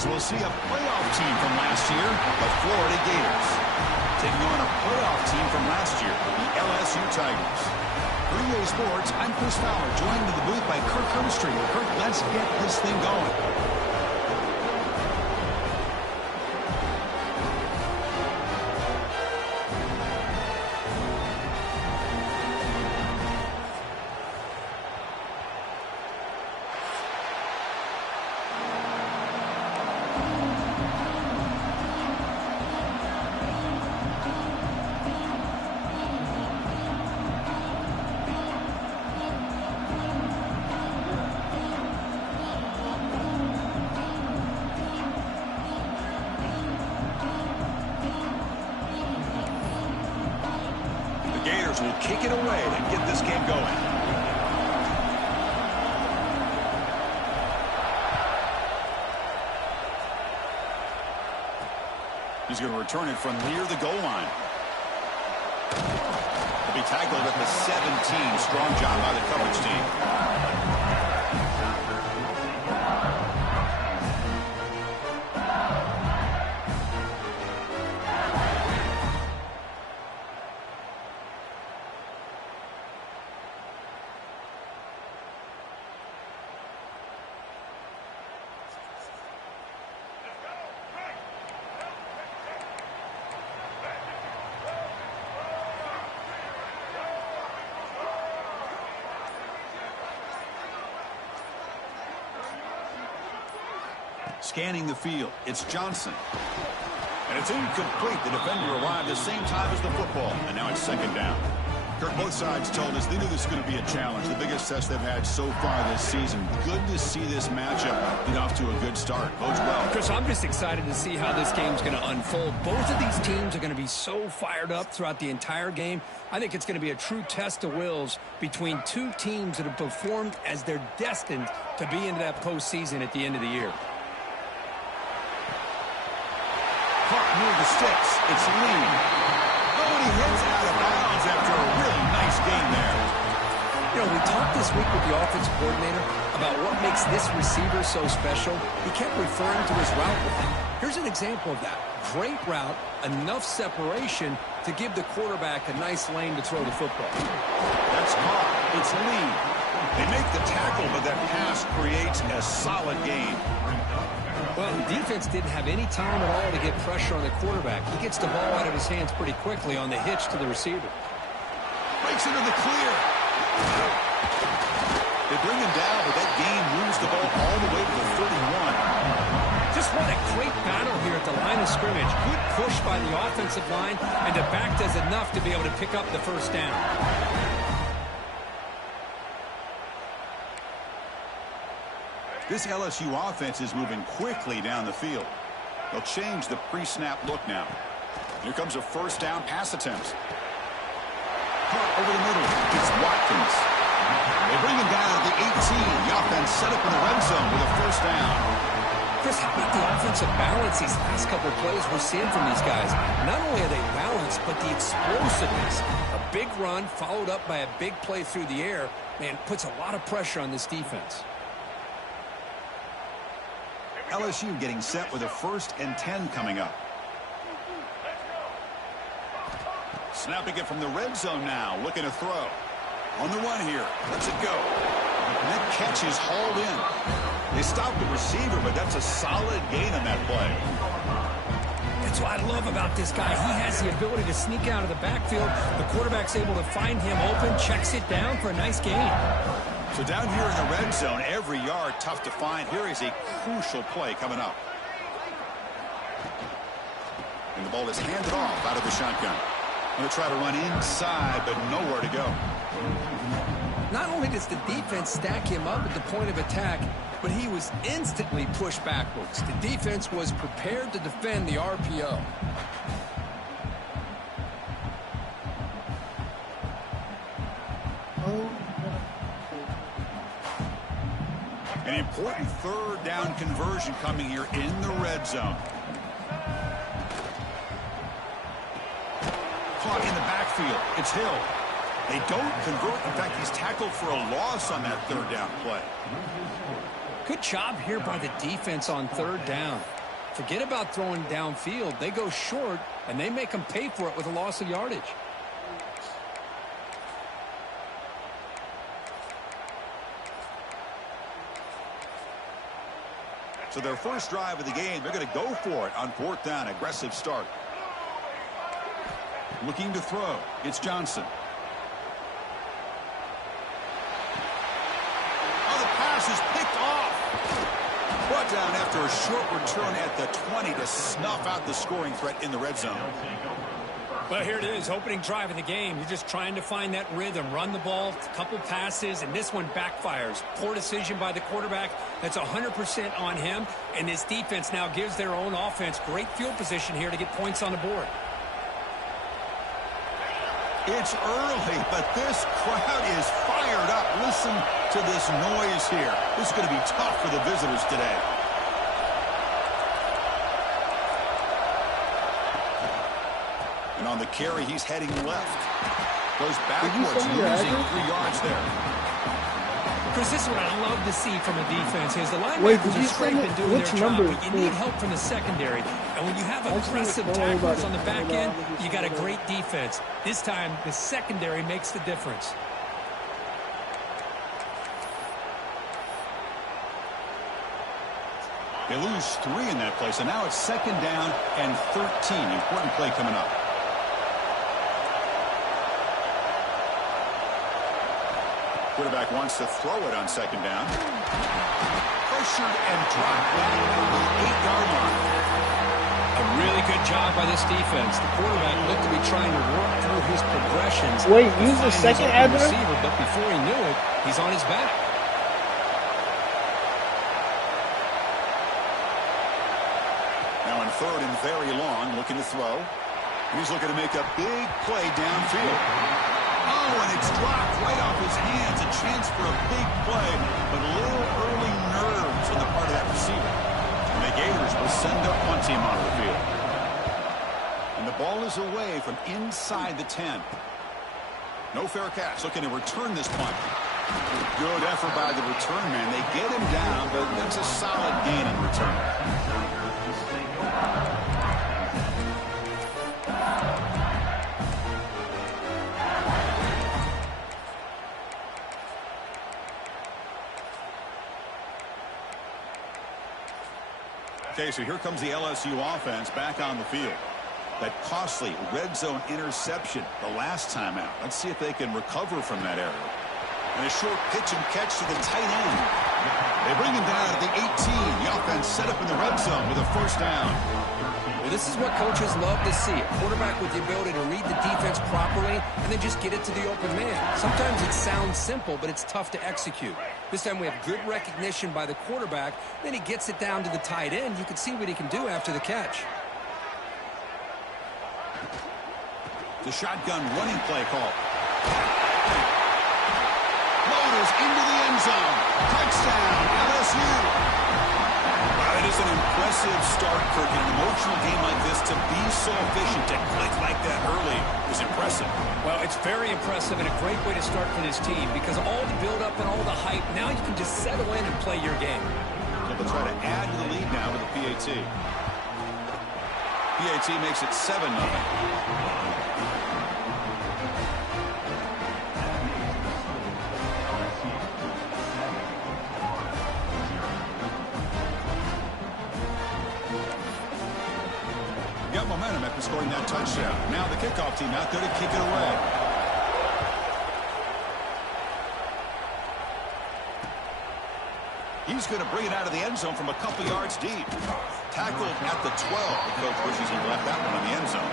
as we'll see a playoff team from last year, the Florida Gators, taking on a playoff team from last year, the LSU Tigers. For EA Sports, I'm Chris Fowler, joined in the booth by Kirk Herbstreit. Kirk, let's get this thing going. Will kick it away to get this game going. He's going to return it from near the goal line. He'll be tackled at the 17. Strong job by the coverage team. Scanning the field, it's Johnson. And it's incomplete. The defender arrived at the same time as the football, and now it's second down. Kirk, both sides told us they knew this was going to be a challenge, the biggest test they've had so far this season. Good to see this matchup get off to a good start. Bodes well. Chris, I'm just excited to see how this game's going to unfold. Both of these teams are going to be so fired up throughout the entire game. I think it's going to be a true test of wills between two teams that have performed as they're destined to be into that postseason at the end of the year. Near the sticks, it's Lee. Oh, and he hits out of bounds after a really nice game there. You know, we talked this week with the offensive coordinator about what makes this receiver so special. He kept referring to his route with him. Here's an example of that. Great route, enough separation to give the quarterback a nice lane to throw the football. That's caught. It's Lee. They make the tackle, but that pass creates a solid gain. Well, the defense didn't have any time at all to get pressure on the quarterback. He gets the ball out of his hands pretty quickly on the hitch to the receiver. Breaks into the clear. They bring him down, but that gain moves the ball all the way to the 31. Just what a great battle here at the line of scrimmage. Good push by the offensive line, and the back does enough to be able to pick up the first down. This LSU offense is moving quickly down the field. They'll change the pre-snap look now. Here comes a first down pass attempt. Caught over the middle. It's Watkins. They bring him down at the 18. The offense set up in the red zone with a first down. Chris, how about the offensive balance these last couple of plays we're seeing from these guys? Not only are they balanced, but the explosiveness. A big run followed up by a big play through the air, man, puts a lot of pressure on this defense. LSU getting set with a 1st and 10 coming up. Snapping it from the red zone now, looking to throw. On the run here, lets it go. And that catch is hauled in. They stopped the receiver, but that's a solid gain on that play. That's what I love about this guy. He has the ability to sneak out of the backfield. The quarterback's able to find him open, checks it down for a nice gain. So down here in the red zone, every yard tough to find. Here is a crucial play coming up. And the ball is handed off out of the shotgun. Going to try to run inside, but nowhere to go. Not only does the defense stack him up at the point of attack, but he was instantly pushed backwards. The defense was prepared to defend the RPO. An important 3rd down conversion coming here in the red zone. Caught in the backfield. It's Hill. They don't convert. In fact, he's tackled for a loss on that 3rd down play. Good job here by the defense on third down. Forget about throwing downfield. They go short, and they make them pay for it with a loss of yardage. So their first drive of the game, they're going to go for it on fourth down. Aggressive start. Looking to throw. It's Johnson. Oh, the pass is picked off. Brought down after a short return at the 20 to snuff out the scoring threat in the red zone. Well, here it is, opening drive of the game. You're just trying to find that rhythm, run the ball, a couple passes, and this one backfires. Poor decision by the quarterback. That's 100% on him, and this defense now gives their own offense great field position here to get points on the board. It's early, but this crowd is fired up. Listen to this noise here. This is going to be tough for the visitors today. And on the carry, he's heading left. Goes backwards, losing 3 yards there. Chris, this is what I love to see from a defense is the Wait, linebackers did you are scraping say doing which their job, number? but you need help from the secondary. And when you have aggressive tacklers on the back end, you got a great defense. This time, the secondary makes the difference. They lose 3 in that play, so now it's second down and 13. Important play coming up. Quarterback wants to throw it on second down. Pressured and dropped back at the 8-yard line. A really good job by this defense. The quarterback looked to be trying to work through his progressions. Wait, use the second adder? Receiver, but before he knew it, he's on his back. Now in third and very long, looking to throw. He's looking to make a big play downfield. Oh, and it's dropped right off his hands. A chance for a big play, but a little early nerves on the part of that receiver. And the Gators will send their punt team onto the field. And the ball is away from inside the 10. No fair catch. Looking to return this punt. Good effort by the return man. They get him down, but that's a solid gain in return. Okay, so here comes the LSU offense back on the field. That costly red zone interception the last time out. Let's see if they can recover from that error. And a short pitch and catch to the tight end. They bring him down at the 18. The offense set up in the red zone with a first down. Well, this is what coaches love to see. A quarterback with the ability to read the defense properly and then just get it to the open man. Sometimes it sounds simple, but it's tough to execute. This time we have good recognition by the quarterback. Then he gets it down to the tight end. You can see what he can do after the catch. The shotgun running play call. Motors into the end zone. Touchdown, LSU. Wow, it is an impressive start for an emotional game like this. To be so efficient, to click like that early is impressive. Well, it's very impressive and a great way to start for this team because all the build-up and all the hype, now you can just settle in and play your game. So they'll try to add to the lead now with the PAT. PAT makes it 7-0. Got momentum after scoring that touchdown. Now the kickoff team out there to kick it away. He's going to bring it out of the end zone from a couple yards deep. Tackled at the 12. The coach wishes he left that one in the end zone.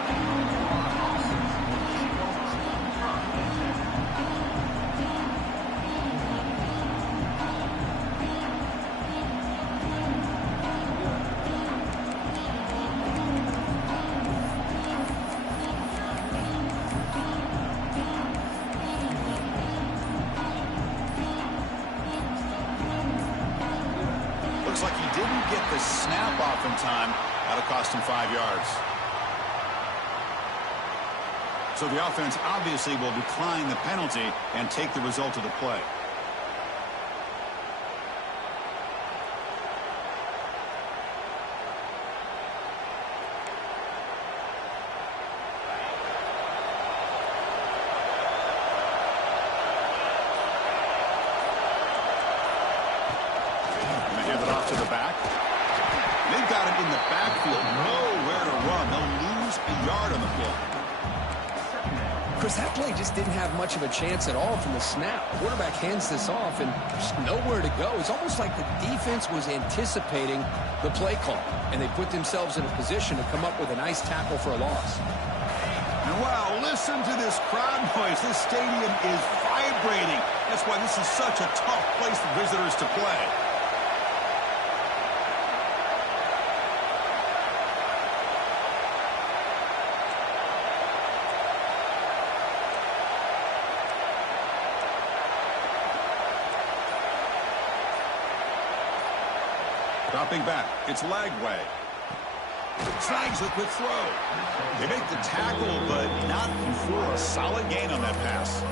Looks like he didn't get the snap off in time. That'll cost him 5 yards. So the offense obviously will decline the penalty and take the result of the play. in the backfield. Nowhere to run. They'll lose a yard on the play. Chris, that play just didn't have much of a chance at all from the snap. Quarterback hands this off, and just nowhere to go. It's almost like the defense was anticipating the play call, and they put themselves in a position to come up with a nice tackle for a loss. And wow, listen to this crowd noise. This stadium is vibrating. That's why this is such a tough place for visitors to play. Dropping back, it's Lagway. Snags the quick throw. They make the tackle, but not before a solid gain on that pass.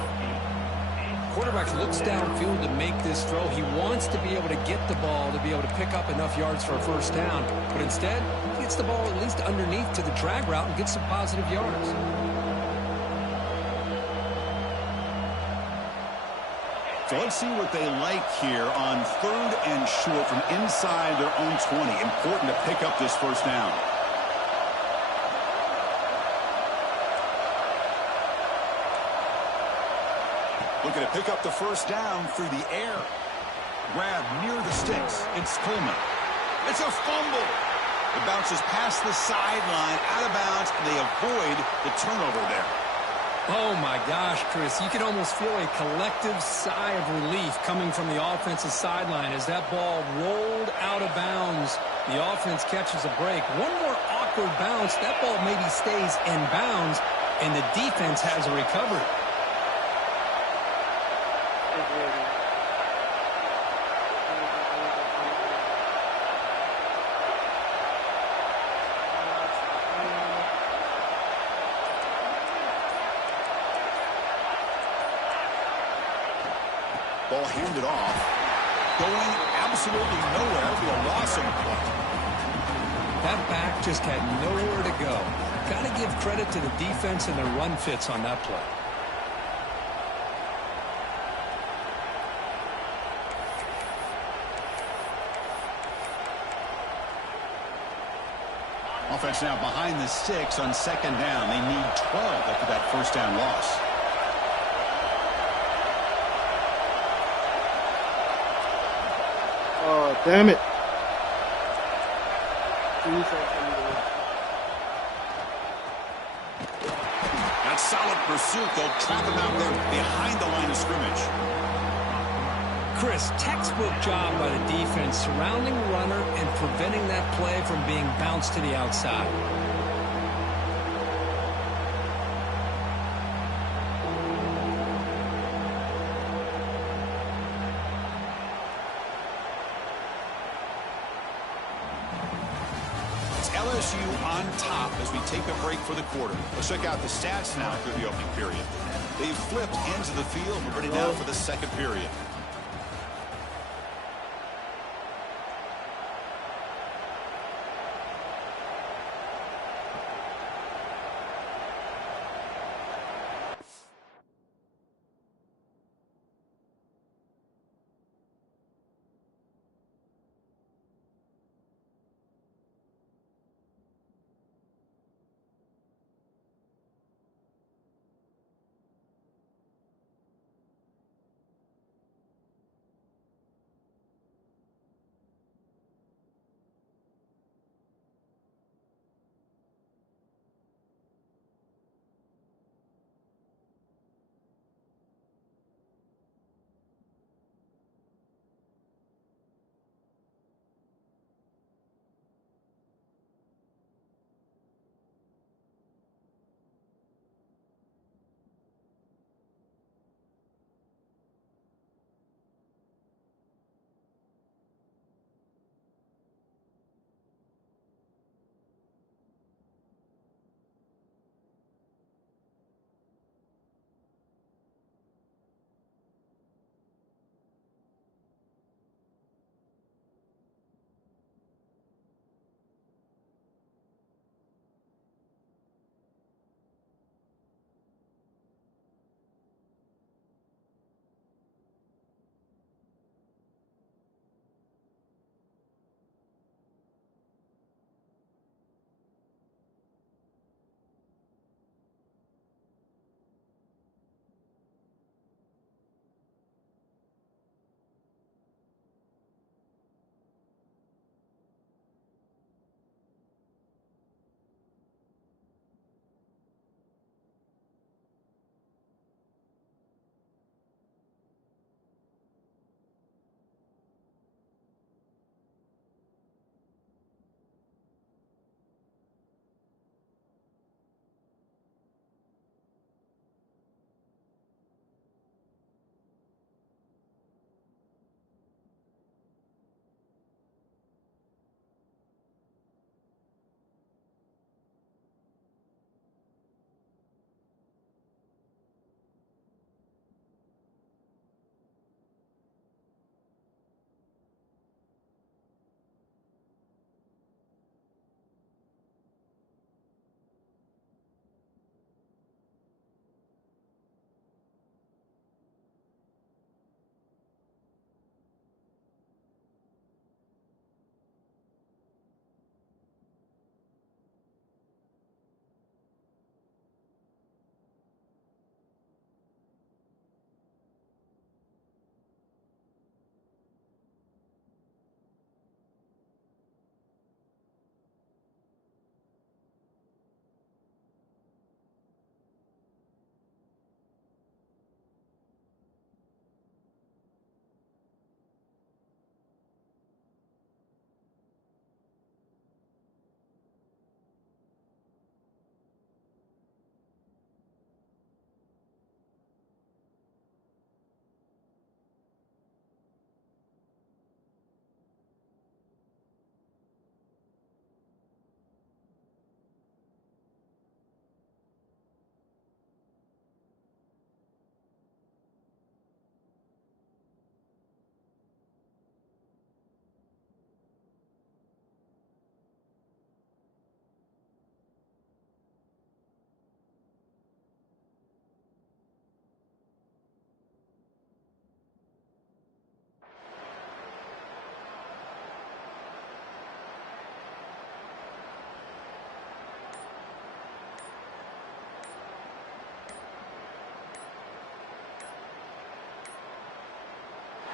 Quarterback looks downfield to make this throw. He wants to be able to get the ball to be able to pick up enough yards for a first down. But instead, he gets the ball at least underneath to the drag route and gets some positive yards. So let's see what they like here on 3rd and short from inside their own 20. Important to pick up this first down. Looking to pick up the first down through the air. Grab near the sticks. It's Coleman. It's a fumble. It bounces past the sideline, out of bounds, and they avoid the turnover there. Oh, my gosh, Chris. You can almost feel a collective sigh of relief coming from the offensive sideline as that ball rolled out of bounds. The offense catches a break. One more awkward bounce. That ball maybe stays in bounds, and the defense has a recovery. Ball handed off. Going absolutely nowhere. It'll be a loss on the play. That back just had nowhere to go. Got to give credit to the defense and their run fits on that play. Offense now behind the sticks on 2nd down. They need 12 after that first down loss. Oh, damn it. That solid pursuit. They'll trap him out there behind the line of scrimmage. Chris, textbook job by the defense surrounding the runner and preventing that play from being bounced to the outside. LSU on top as we take a break for the quarter. Let's check out the stats now through the opening period. They've flipped into the field. We're ready now for the second period.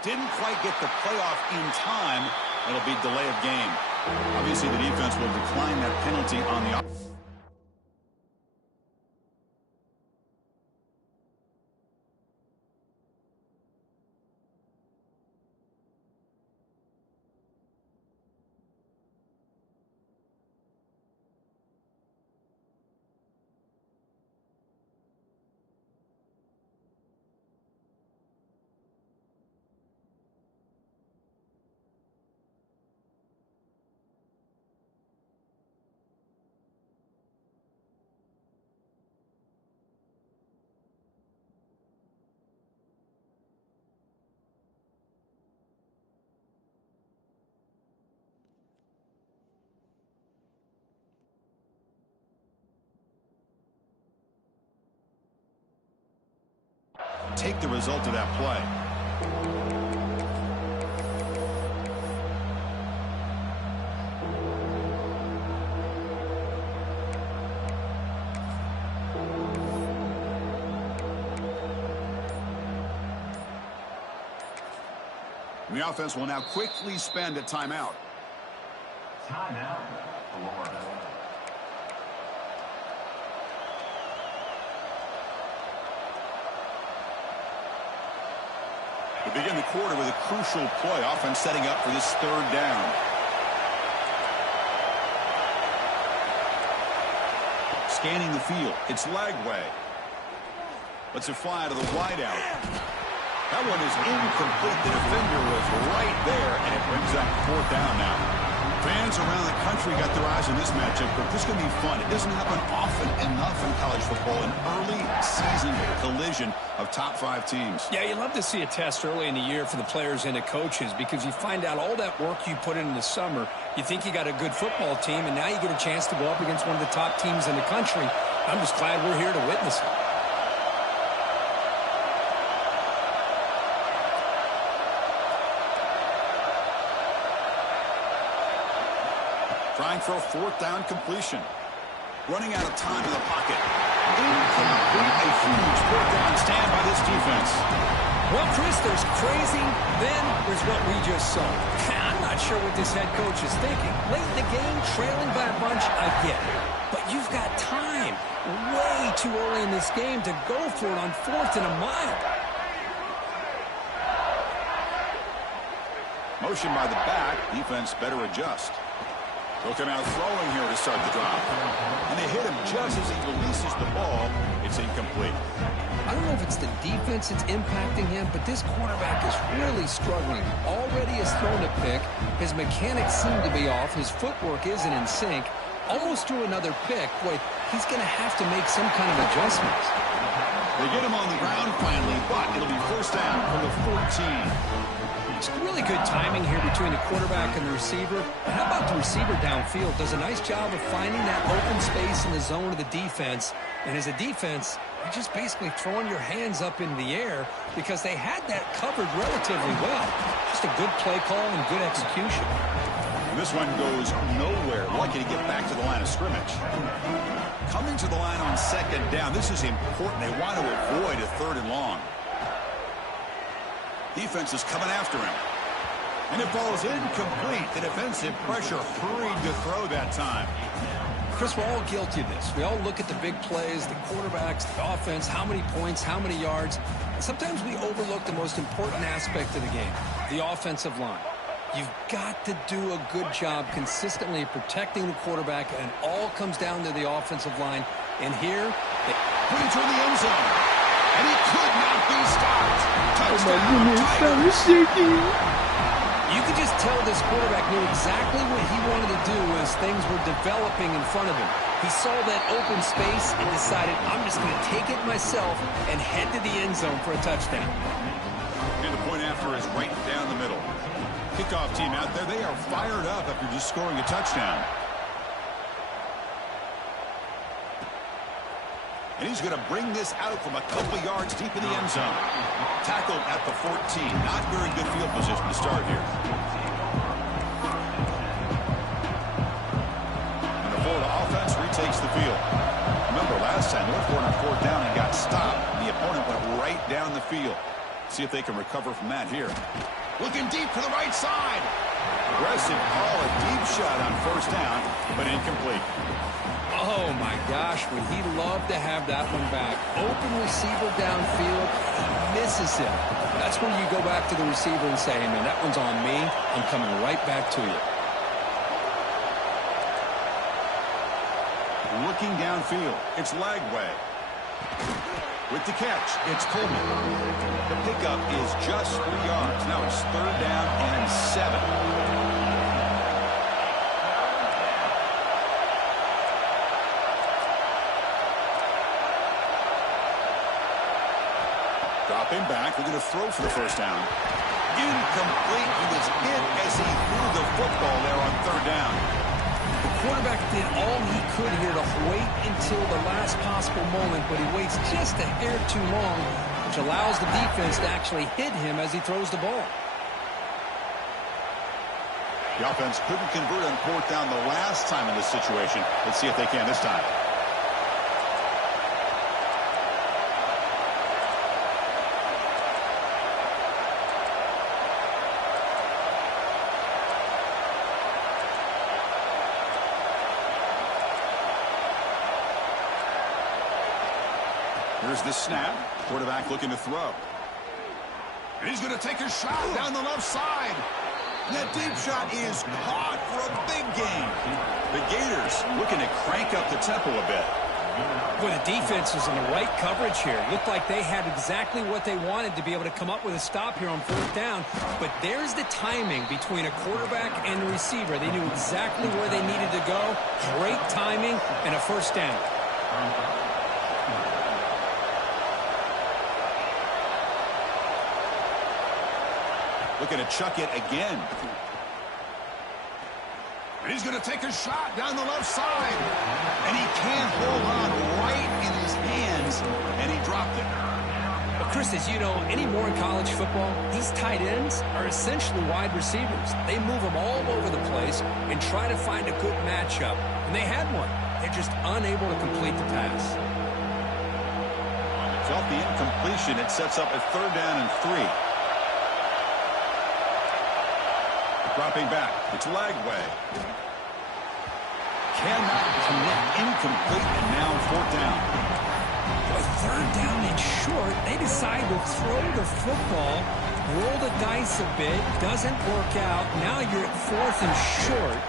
Didn't quite get the playoff in time. It'll be delay of game. Obviously, the defense will decline that penalty on the offense. Take the result of that play. The offense will now quickly spend a timeout. Timeout, Florida. We begin the quarter with a crucial play. Offense setting up for this third down. Scanning the field. It's Lagway. Lets it fly out of the wideout. That one is incomplete. The defender was right there, and it brings up fourth down now. Fans around the country got their eyes on this matchup, but this is going to be fun. It doesn't happen often enough in college football, an early season collision of top 5 teams. Yeah, you love to see a test early in the year for the players and the coaches because you find out all that work you put in the summer. You think you got a good football team, and now you get a chance to go up against one of the top teams in the country. I'm just glad we're here to witness it. Trying for a fourth down completion. Running out of time in the pocket. Incomplete. A huge fourth down stand by this defense. Well, Chris, there's crazy, then there's what we just saw. I'm not sure what this head coach is thinking. Late in the game, trailing by a bunch, I get it. But you've got time. Way too early in this game to go for it on 4th and a mile. Motion by the back. Defense better adjust. They'll come out throwing here to start the drive. And they hit him just as he releases the ball. It's incomplete. I don't know if it's the defense that's impacting him, but this quarterback is really struggling. Already has thrown a pick. His mechanics seem to be off. His footwork isn't in sync. Almost threw another pick. Boy, he's going to have to make some kind of adjustments. They get him on the ground finally, but it'll be first down from the 14. It's really good timing here between the quarterback and the receiver. And how about the receiver downfield? Does a nice job of finding that open space in the zone of the defense. And as a defense, you're just basically throwing your hands up in the air because they had that covered relatively well. Just a good play call and good execution. And this one goes nowhere. Lucky to get back to the line of scrimmage. Coming to the line on second down. This is important. They want to avoid a 3rd and long. Defense is coming after him. And it falls incomplete. The defensive pressure hurried to throw that time. Chris, we're all guilty of this. We all look at the big plays, the quarterbacks, the offense, how many points, how many yards. And sometimes we overlook the most important aspect of the game, the offensive line. You've got to do a good job consistently protecting the quarterback, and it all comes down to the offensive line. And here, they put it through the end zone. And he could not be stopped. Touchdown. Oh my goodness, I'm shaking. You could just tell this quarterback knew exactly what he wanted to do as things were developing in front of him. He saw that open space and decided, I'm just going to take it myself and head to the end zone for a touchdown. And the point after is right down the middle. Kickoff team out there, they are fired up after just scoring a touchdown. And he's going to bring this out from a couple yards deep in the end zone. Tackled at the 14. Not very good field position to start here. And the Florida offense retakes the field. Remember last time, they were on 4th down and got stopped. The opponent went right down the field. See if they can recover from that here. Looking deep to the right side. Aggressive call, a deep shot on first down, but incomplete. Oh, my gosh, would he love to have that one back. Open receiver downfield, he misses him. That's when you go back to the receiver and say, hey, man, that one's on me. I'm coming right back to you. Looking downfield, it's Lagway. With the catch, it's Coleman. The pickup is just 3 yards. Now it's 3rd down and 7. Dropping back, we're going to throw for the first down. Incomplete. He was hit as he threw the football there on 3rd down. The quarterback did all he could here to wait until the last possible moment, but he waits just a hair too long, which allows the defense to actually hit him as he throws the ball. The offense couldn't convert on 4th down the last time in this situation. Let's see if they can this time. Here's the snap. Quarterback looking to throw. And he's going to take a shot down the left side. That deep shot is caught for a big gain. The Gators looking to crank up the tempo a bit. Boy, the defense was in the right coverage here. Looked like they had exactly what they wanted to be able to come up with a stop here on 4th down. But there's the timing between a quarterback and the receiver. They knew exactly where they needed to go. Great timing and a first down. Looking to chuck it again. And he's going to take a shot down the left side. And he can't hold on right in his hands. And he dropped it. Well, Chris, as you know, anymore in college football, these tight ends are essentially wide receivers. They move them all over the place and try to find a good matchup. And they had one. They're just unable to complete the pass. Off the incompletion, it sets up a 3rd down and 3. Dropping back, it's Lagway. Cannot connect, incomplete, and now 4th down. A 3rd down and short, they decide to throw the football, roll the dice a bit, doesn't work out. Now you're at 4th and short.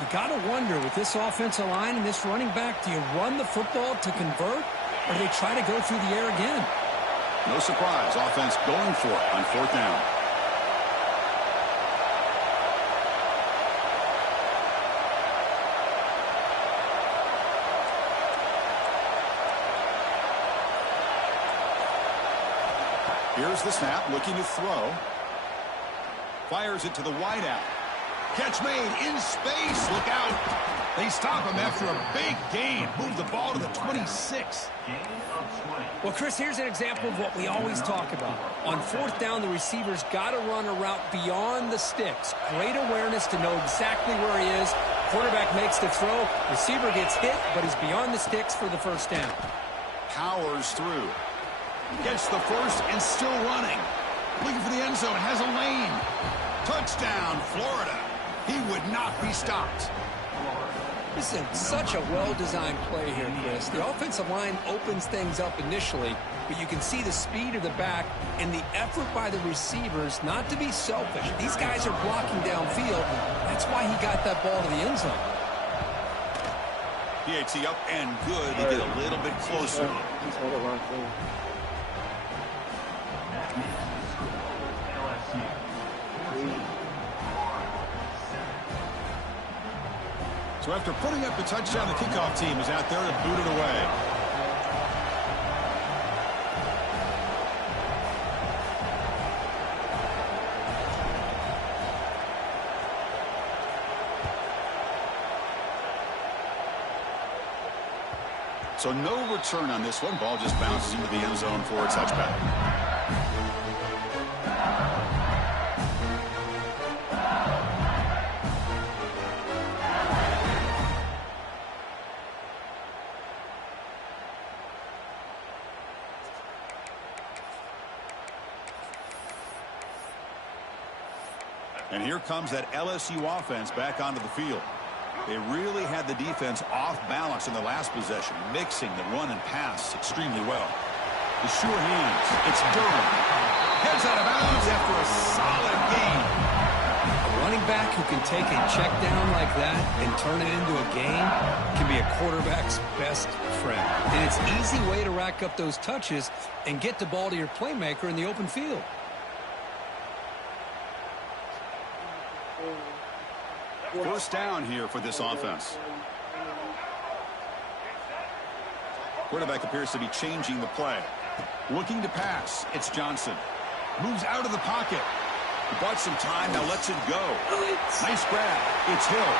You got to wonder, with this offensive line and this running back, do you run the football to convert, or do they try to go through the air again? No surprise, offense going for it on 4th down. Here's the snap, looking to throw. Fires it to the wideout. Catch made in space. Look out. They stop him after a big gain. Move the ball to the 26. Well, Chris, here's an example of what we always talk about. On 4th down, the receiver's got to run a route beyond the sticks. Great awareness to know exactly where he is. Quarterback makes the throw. Receiver gets hit, but he's beyond the sticks for the first down. Powers through. Gets the first and still running. Looking for the end zone. Has a lane. Touchdown, Florida. He would not be stopped. This is such a well-designed play here, Chris. The offensive line opens things up initially, but you can see the speed of the back and the effort by the receivers not to be selfish. These guys are blocking downfield. That's why he got that ball to the end zone. PAT up and good. They get a little bit closer. So after putting up the touchdown, the kickoff team is out there to boot it away. So no return on this one. Ball just bounces into the end zone for a touchback. And here comes that LSU offense back onto the field. They really had the defense off balance in the last possession, mixing the run and pass extremely well. The sure hands. It's Durham. Heads out of bounds after a solid gain. A running back who can take a check down like that and turn it into a gain can be a quarterback's best friend. And it's an easy way to rack up those touches and get the ball to your playmaker in the open field. First down here for this offense. Quarterback appears to be changing the play. Looking to pass. It's Johnson. Moves out of the pocket. He bought some time, now lets it go. Nice grab. It's Hill.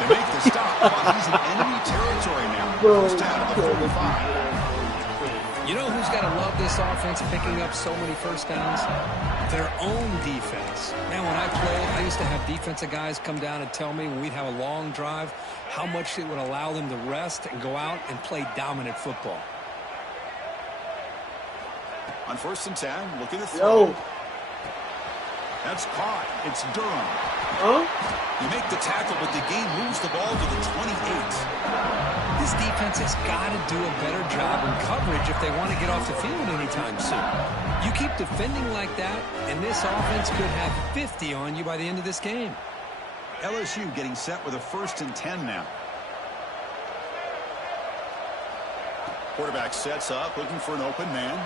They make the stop while he's in enemy territory now. First down at the 45. You know who's got to love this offense picking up so many first downs? Their own defense. Man, when I played, I used to have defensive guys come down and tell me when we'd have a long drive how much it would allow them to rest and go out and play dominant football. On 1st and 10, looking to throw. That's caught. It's Durham. You make the tackle, but the game moves the ball to the 28. This defense has got to do a better job in coverage if they want to get off the field anytime soon. You keep defending like that, and this offense could have 50 on you by the end of this game. LSU getting set with a 1st and 10 now. Quarterback sets up, looking for an open man.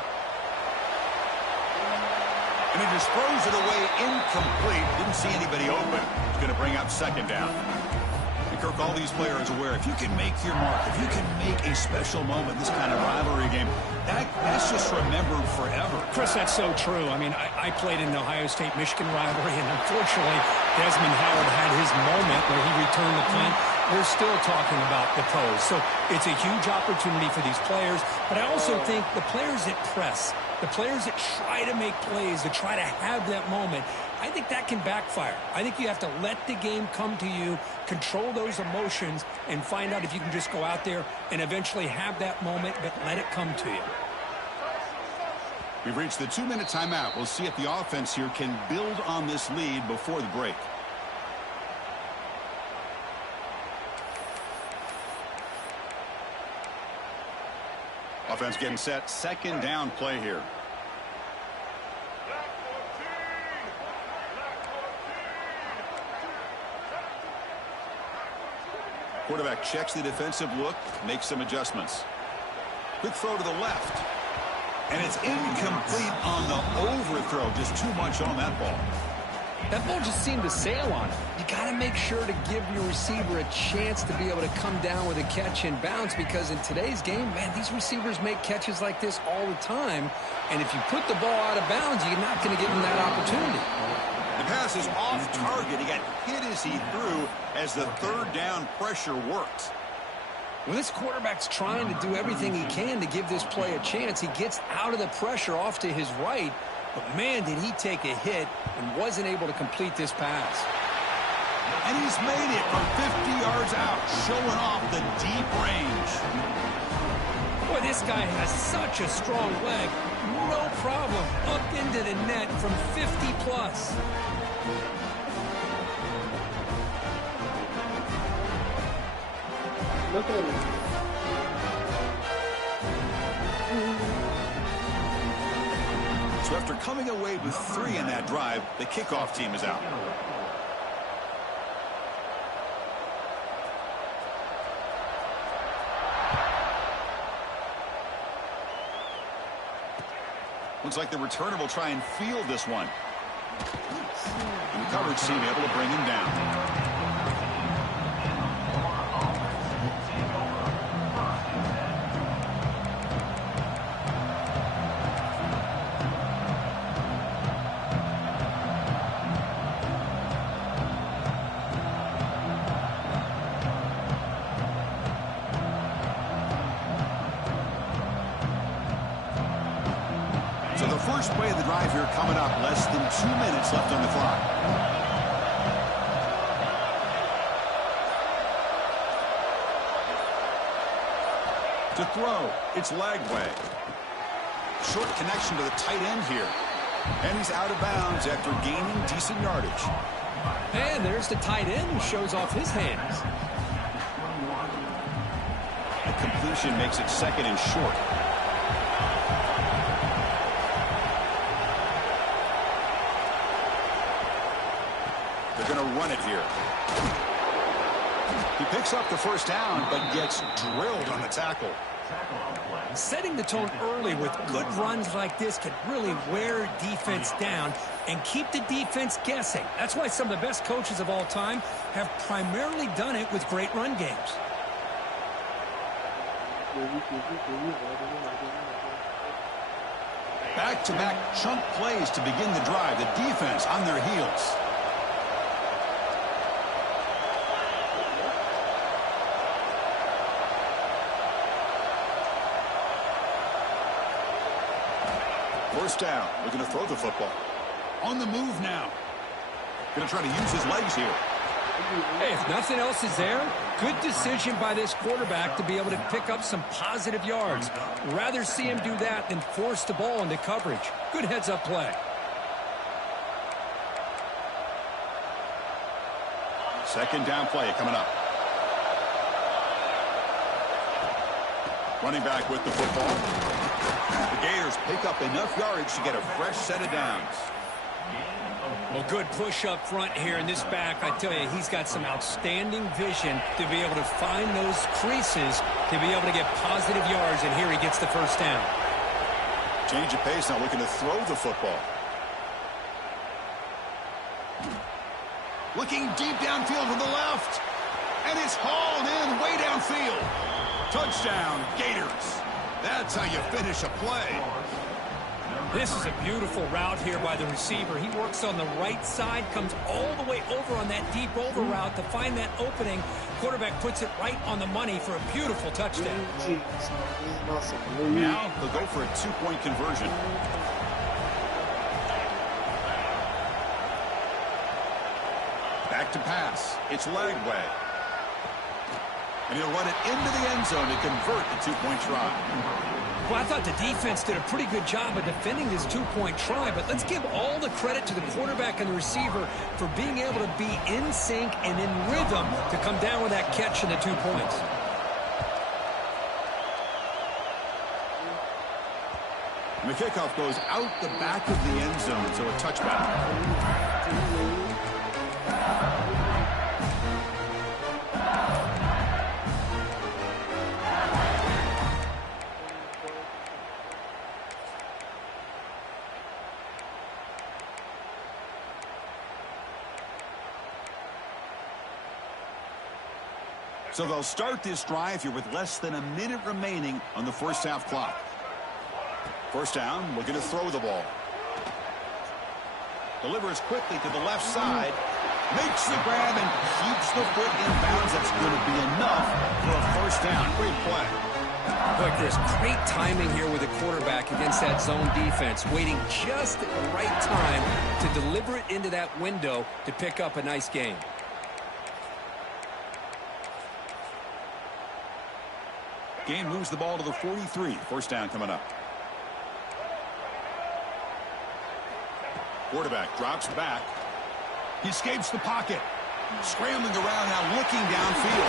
And he just throws it away incomplete. Didn't see anybody open. He's going to bring up 2nd down. And Kirk, all these players aware, if you can make your mark, if you can make a special moment, this kind of rivalry game, that's just remembered forever. Chris, that's so true. I mean, I played in the Ohio State-Michigan rivalry, and unfortunately, Desmond Howard had his moment where he returned the punt. We're still talking about the pros. So it's a huge opportunity for these players. But I also think the players that press, the players that try to make plays, that try to have that moment, I think that can backfire. I think you have to let the game come to you, control those emotions, and find out if you can just go out there and eventually have that moment, but let it come to you. We've reached the 2-minute timeout. We'll see if the offense here can build on this lead before the break. Offense getting set. 2nd down play here. Quarterback checks the defensive look, makes some adjustments. Quick throw to the left. And it's incomplete on the overthrow. Just too much on that ball. That ball just seemed to sail on it. You got to make sure to give your receiver a chance to be able to come down with a catch and bounce, because in today's game, man, these receivers make catches like this all the time. And if you put the ball out of bounds, you're not going to give them that opportunity. The pass is off target. He got hit as he threw as the 3rd down pressure worked. When this quarterback's trying to do everything he can to give this play a chance, he gets out of the pressure off to his right. But, man, did he take a hit and wasn't able to complete this pass. And he's made it from 50 yards out, showing off the deep range. Boy, this guy has such a strong leg. No problem. Up into the net from 50-plus. Look at him. So after coming away with 3 in that drive, the kickoff team is out. Looks like the returner will try and field this one. And the coverage team able to bring him down. So the first play of the drive here coming up. Less than 2 minutes left on the clock. To throw, it's Lagway. Short connection to the tight end here. And he's out of bounds after gaining decent yardage. And there's the tight end who shows off his hands. A completion makes it second and short. They're going to run it here. He picks up the first down, but gets drilled on the tackle. Setting the tone early with good runs like this can really wear defense down and keep the defense guessing. That's why some of the best coaches of all time have primarily done it with great run games. Back-to-back chunk plays to begin the drive. The defense on their heels. First down. We're going to throw the football. On the move now. Going to try to use his legs here. Hey, if nothing else is there, good decision by this quarterback to be able to pick up some positive yards. Rather see him do that than force the ball into coverage. Good heads-up play. Second down play coming up. Running back with the football. The Gators pick up enough yardage to get a fresh set of downs. Well, good push up front here in this back. I tell you, he's got some outstanding vision to be able to find those creases to be able to get positive yards, and here he gets the first down. Change of pace, now looking to throw the football. Looking deep downfield to the left, and it's hauled in way downfield. Touchdown, Gators. That's how you finish a play. This is a beautiful route here by the receiver. He works on the right side, comes all the way over on that deep over route to find that opening. Quarterback puts it right on the money for a beautiful touchdown. Now they'll go for a two-point conversion. Back to pass. It's Lagway. And he'll run it into the end zone to convert the two-point try. Well, I thought the defense did a pretty good job of defending this two-point try, but let's give all the credit to the quarterback and the receiver for being able to be in sync and in rhythm to come down with that catch and the 2 points. And the kickoff goes out the back of the end zone, so a touchback. So they'll start this drive here with less than a minute remaining on the first half clock. First down, looking to throw the ball. Delivers quickly to the left side. Makes the grab and keeps the foot in bounds. That's going to be enough for a first down. Great play. Look, there's great timing here with the quarterback against that zone defense, waiting just at the right time to deliver it into that window to pick up a nice gain. Game moves the ball to the 43. First down coming up. Quarterback drops back. He escapes the pocket. Scrambling around now, looking downfield.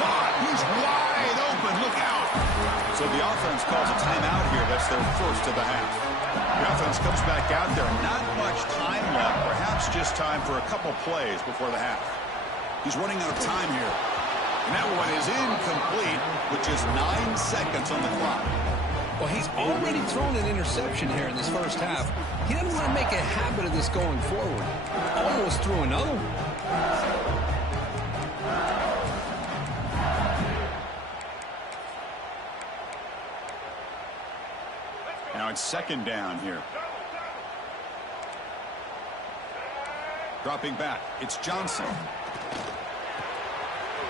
Caught. He's wide open. Look out. So the offense calls a timeout here. That's their first of the half. The offense comes back out there. Not much time left. Perhaps just time for a couple plays before the half. He's running out of time here. And that one is incomplete with just 9 seconds on the clock. Well, he's already thrown an interception here in this first half. He doesn't want to make a habit of this going forward. Almost threw another one. Now it's second down here. Dropping back, it's Johnson.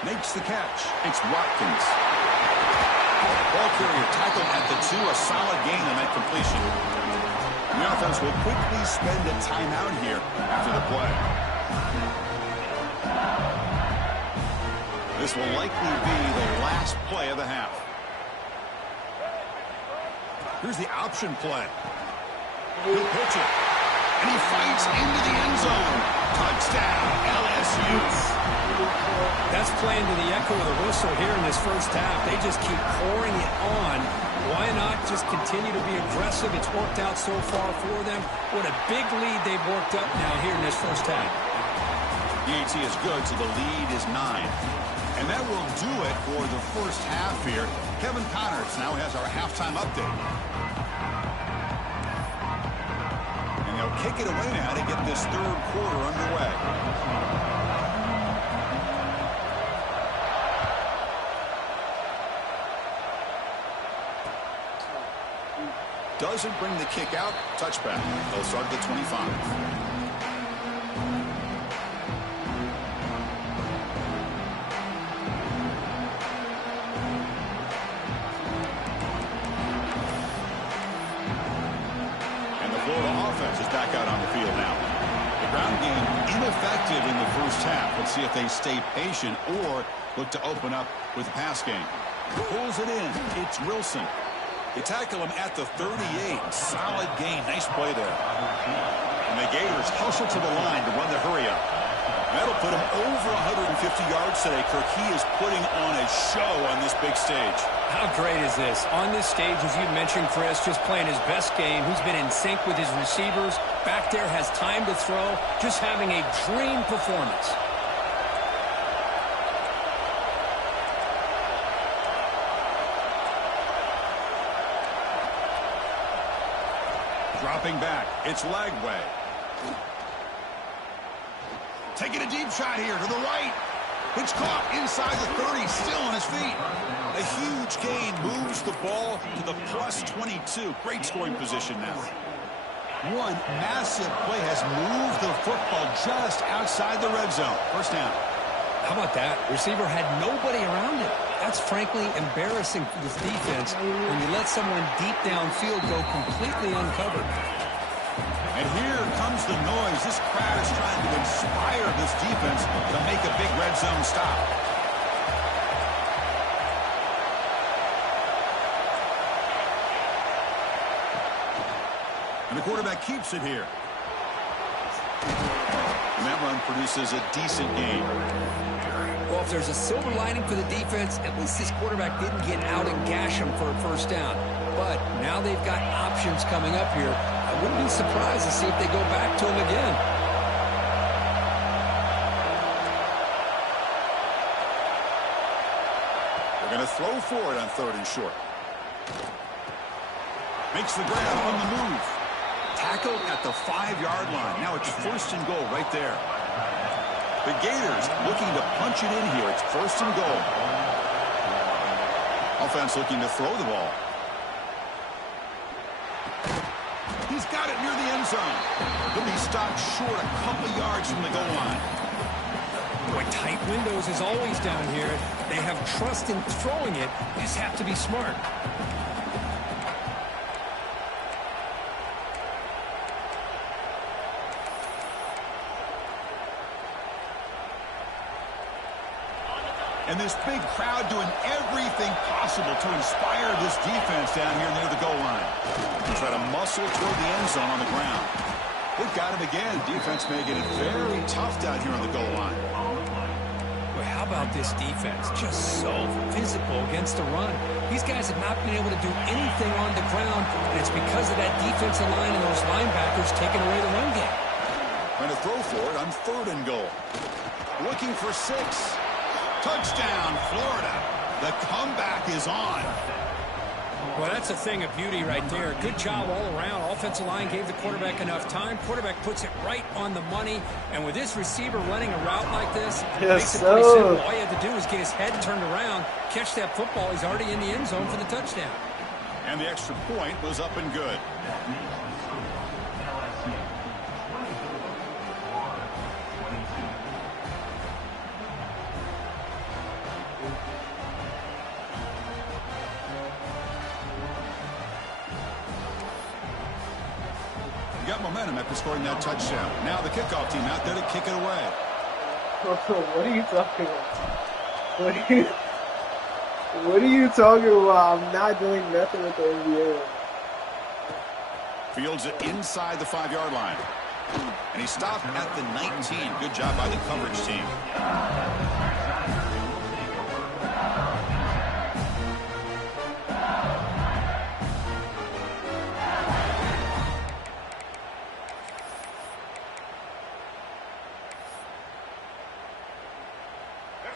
Makes the catch. It's Watkins. Ball carrier tackled at the 2. A solid gain on that completion. The offense will quickly spend a timeout here after the play. This will likely be the last play of the half. Here's the option play. He'll pitch it. And he fights into the end zone. Touchdown, LSU. That's playing to the echo of the whistle here in this first half. They just keep pouring it on. Why not just continue to be aggressive? It's worked out so far for them. What a big lead they've worked up now here in this first half. The AT is good, so the lead is 9. And that will do it for the first half here. Kevin Connors now has our halftime update. And they'll kick it away now to get this third quarter underway. Doesn't bring the kick out. Touchback. They'll start at the 25. Is back out on the field now. The ground game ineffective in the first half. Let's see if they stay patient or look to open up with the pass game. Pulls it in. It's Wilson. They tackle him at the 38. Solid gain. Nice play there. And the Gators hustle to the line to run the hurry up. That'll put him over 150 yards today, Kirk. He is putting on a show on this big stage. How great is this? On this stage, as you mentioned, Chris, just playing his best game. He's been in sync with his receivers. Back there, has time to throw. Just having a dream performance. Dropping back. It's Lagway. Taking a deep shot here to the right. It's caught inside the 30, still on his feet. A huge gain moves the ball to the plus 22. Great scoring position now. One massive play has moved the football just outside the red zone. First down. How about that? Receiver had nobody around him. That's frankly embarrassing for this defense when you let someone deep downfield go completely uncovered. And here comes the noise. This crowd is trying to inspire this defense to make a big red zone stop. And the quarterback keeps it here. And that run produces a decent gain. Well, if there's a silver lining for the defense, at least this quarterback didn't get out and gash him for a first down. But now they've got options coming up here. I wouldn't be surprised to see if they go back to him again. They're going to throw for it on 3rd and short. Makes the grab on the move. Tackled at the 5-yard line. Now it's 1st and goal right there. The Gators looking to punch it in here. It's 1st and goal. Offense looking to throw the ball. He's got it near the end zone. He'll be stopped short a couple yards from the goal line. Boy, tight windows is always down here. They have trust in throwing it. You just have to be smart. And this big crowd doing everything possible to inspire this defense down here near the goal line. They try to muscle toward the end zone on the ground. They've got him again. Defense making it very tough down here on the goal line. Boy, how about this defense? Just so physical against the run. These guys have not been able to do anything on the ground, and it's because of that defensive line and those linebackers taking away the run game. Trying to throw for it on 3rd and goal. Looking for 6. Touchdown, Florida. The comeback is on. Well, that's a thing of beauty right there. Good job all around. Offensive line gave the quarterback enough time. Quarterback puts it right on the money. And with this receiver running a route like this, it makes it pretty simple. All you had to do is get his head turned around, catch that football. He's already in the end zone for the touchdown. And the extra point was up and good. Got momentum after scoring that touchdown. Now the kickoff team out there to kick it away. What are you talking about? What are you talking about? I'm not doing nothing with the NBA. Fields it inside the 5-yard line. And he stopped at the 19. Good job by the coverage team.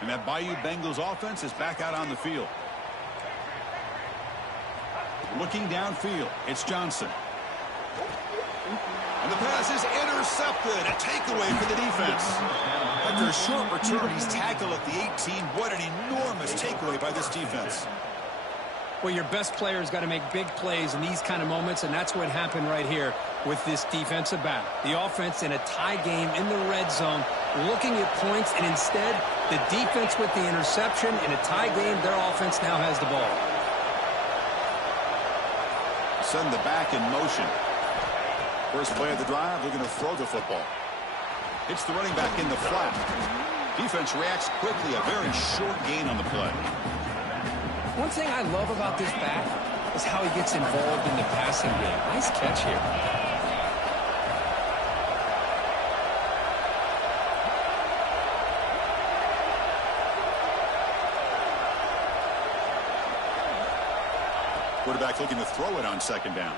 And that Bayou Bengals offense is back out on the field. Looking downfield, it's Johnson. And the pass is intercepted. A takeaway for the defense. After a short return, he's tackled at the 18. What an enormous takeaway by this defense. Well, your best player's got to make big plays in these kind of moments, and that's what happened right here with this defensive back. The offense in a tie game in the red zone, looking at points, and instead, the defense with the interception. In a tie game, their offense now has the ball. Send the back in motion. First play of the drive, they're going to throw the football. Hits the running back in the flat. Defense reacts quickly, a very short gain on the play. One thing I love about this back is how he gets involved in the passing game. Nice catch here. Quarterback looking to throw it on second down.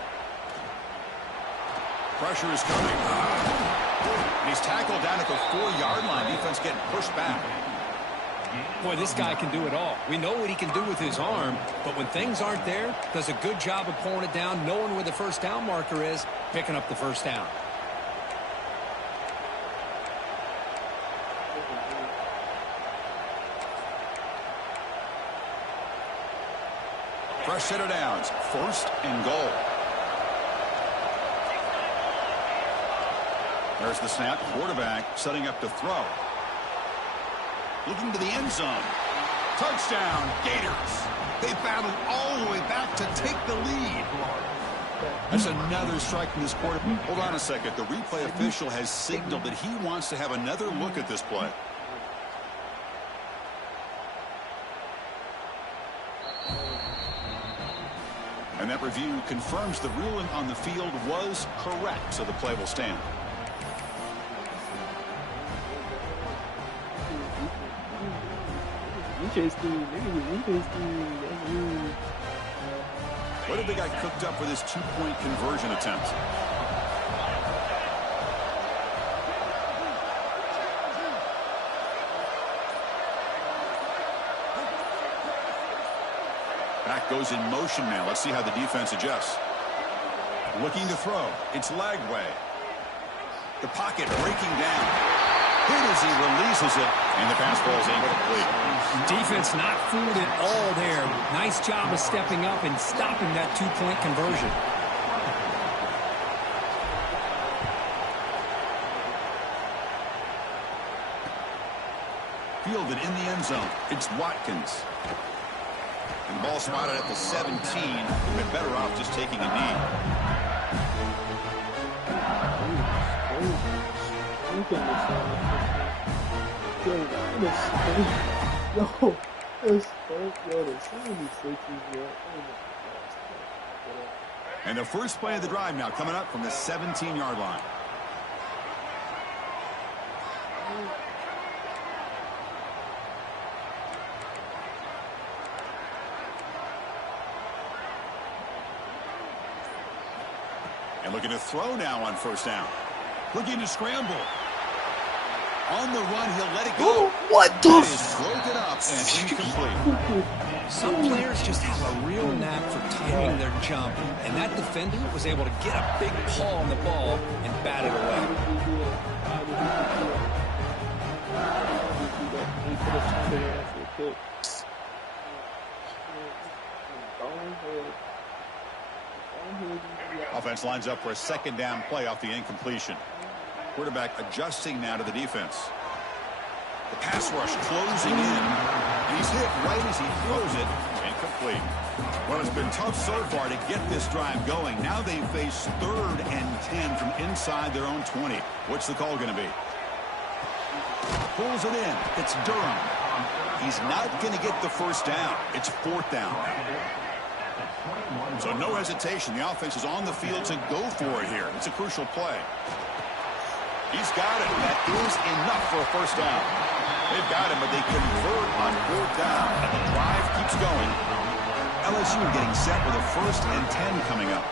Pressure is coming. And he's tackled down at the 4-yard line. Defense getting pushed back. Boy, this guy can do it all. We know what he can do with his arm, but when things aren't there, does a good job of pulling it down, knowing where the first down marker is, picking up the first down. Fresh set of downs. First and goal. There's the snap. Quarterback setting up to throw. Looking to the end zone. Touchdown, Gators. They battled all the way back to take the lead. That's another strike from this quarterback. Hold on a second. The replay official has signaled that he wants to have another look at this play. And that review confirms the ruling on the field was correct, so the play will stand. What have they got cooked up for this 2-point conversion attempt? Back goes in motion now. Let's see how the defense adjusts. Looking to throw. It's Lagway. The pocket breaking down. Hit as he releases it, and the pass ball is incomplete. Defense not fooled at all there. Nice job of stepping up and stopping that 2-point conversion. Fielded in the end zone. It's Watkins. And the ball spotted at the 17. Been better off just taking a knee. And the first play of the drive now coming up from the 17-yard line. And looking to throw now on first down. Looking to scramble. On the run, he'll let it go. What the It is broken up and incomplete. Some players just have a real knack for timing their jump, and that defender was able to get a big paw on the ball and bat it away. Offense lines up for a second down play off the incompletion. Quarterback adjusting now to the defense. The pass rush closing in. He's hit right as he throws it. Incomplete. Well, it's been tough so far to get this drive going. Now they face 3rd and 10 from inside their own 20. What's the call going to be? Pulls it in. It's Durham. He's not going to get the first down. It's 4th down. So no hesitation. The offense is on the field to go for it here. It's a crucial play. He's got it. That is enough for a first down. They've got him, but they convert on 4th down, and the drive keeps going. LSU getting set with a 1st and 10 coming up.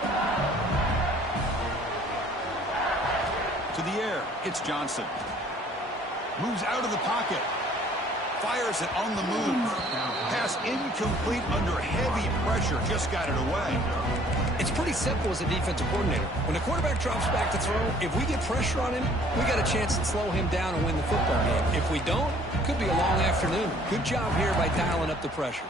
To the air, it's Johnson. Moves out of the pocket. Fires it on the move. Pass incomplete under heavy pressure. Just got it away. It's pretty simple as a defensive coordinator. When the quarterback drops back to throw, if we get pressure on him, we got a chance to slow him down and win the football game. If we don't, it could be a long afternoon. Good job here by dialing up the pressure.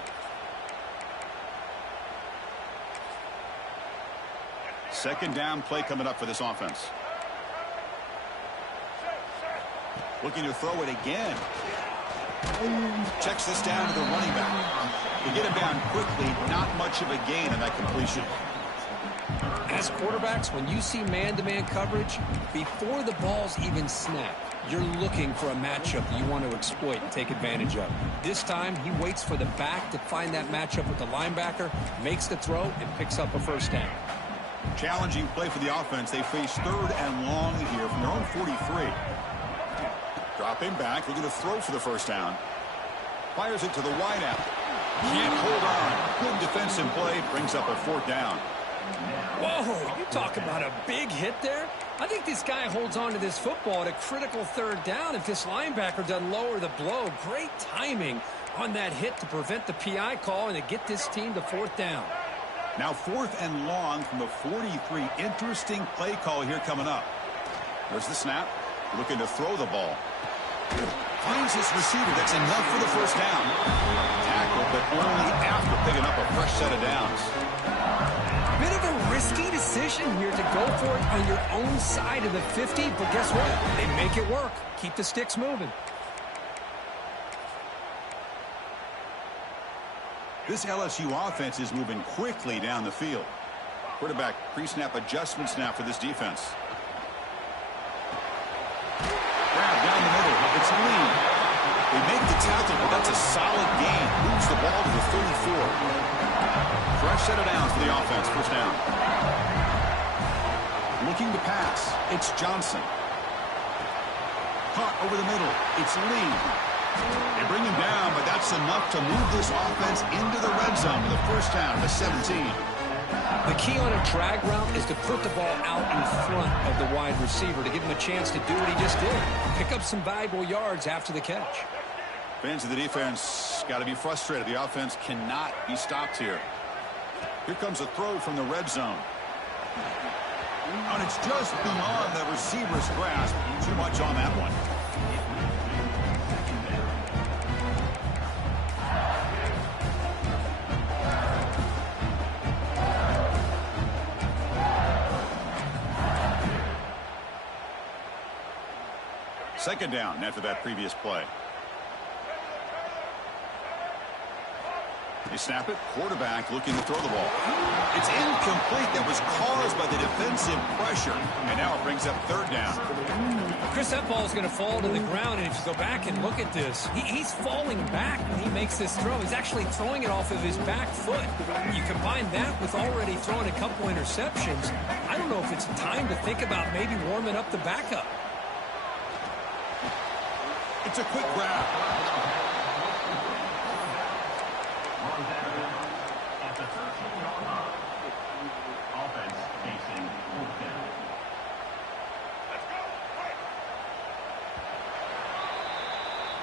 Second down play coming up for this offense. Looking to throw it again. Checks this down to the running back. They get him down quickly. Not much of a gain on that completion. As quarterbacks, when you see man-to-man coverage, before the ball's even snapped, you're looking for a matchup that you want to exploit and take advantage of. This time, he waits for the back to find that matchup with the linebacker, makes the throw, and picks up a first down. Challenging play for the offense. They face 3rd and long here from their own 43. Dropping back, looking to throw for the first down. Fires it to the wideout. Can't hold on. Good defensive play. Brings up a 4th down. Whoa, you talk about a big hit there? I think this guy holds on to this football at a critical 3rd down if this linebacker doesn't lower the blow. Great timing on that hit to prevent the PI call and to get this team to 4th down. Now 4th and long from the 43. Interesting play call here coming up. There's the snap. Looking to throw the ball. Finds his receiver. That's enough for the first down. Tackle, but only after picking up a fresh set of downs. Bit of a risky decision here to go for it on your own side of the 50, but guess what? They make it work. Keep the sticks moving. This LSU offense is moving quickly down the field. Quarterback pre-snap adjustment snap for this defense. Grab down the middle. It's lean. They make the tackle, but that's a solid gain. Moves the ball to the 34. Fresh set of downs for the offense. First down. Looking to pass. It's Johnson. Caught over the middle. It's Lee. They bring him down, but that's enough to move this offense into the red zone with a first down to 17. The key on a drag route is to put the ball out in front of the wide receiver to give him a chance to do what he just did. Pick up some valuable yards after the catch. Fans of the defense got to be frustrated. The offense cannot be stopped here. Here comes a throw from the red zone. And it's just beyond the receiver's grasp. Too much on that one. Second down after that previous play. They snap it. Quarterback looking to throw the ball. It's incomplete. That was caused by the defensive pressure. And now it brings up 3rd down. Chris, that ball is going to fall to the ground. And if you go back and look at this, he's falling back when he makes this throw. He's actually throwing it off of his back foot. You combine that with already throwing a couple interceptions. I don't know if it's time to think about maybe warming up the backup. It's a quick grab. At the 13-yard line. Offense facing 4th down.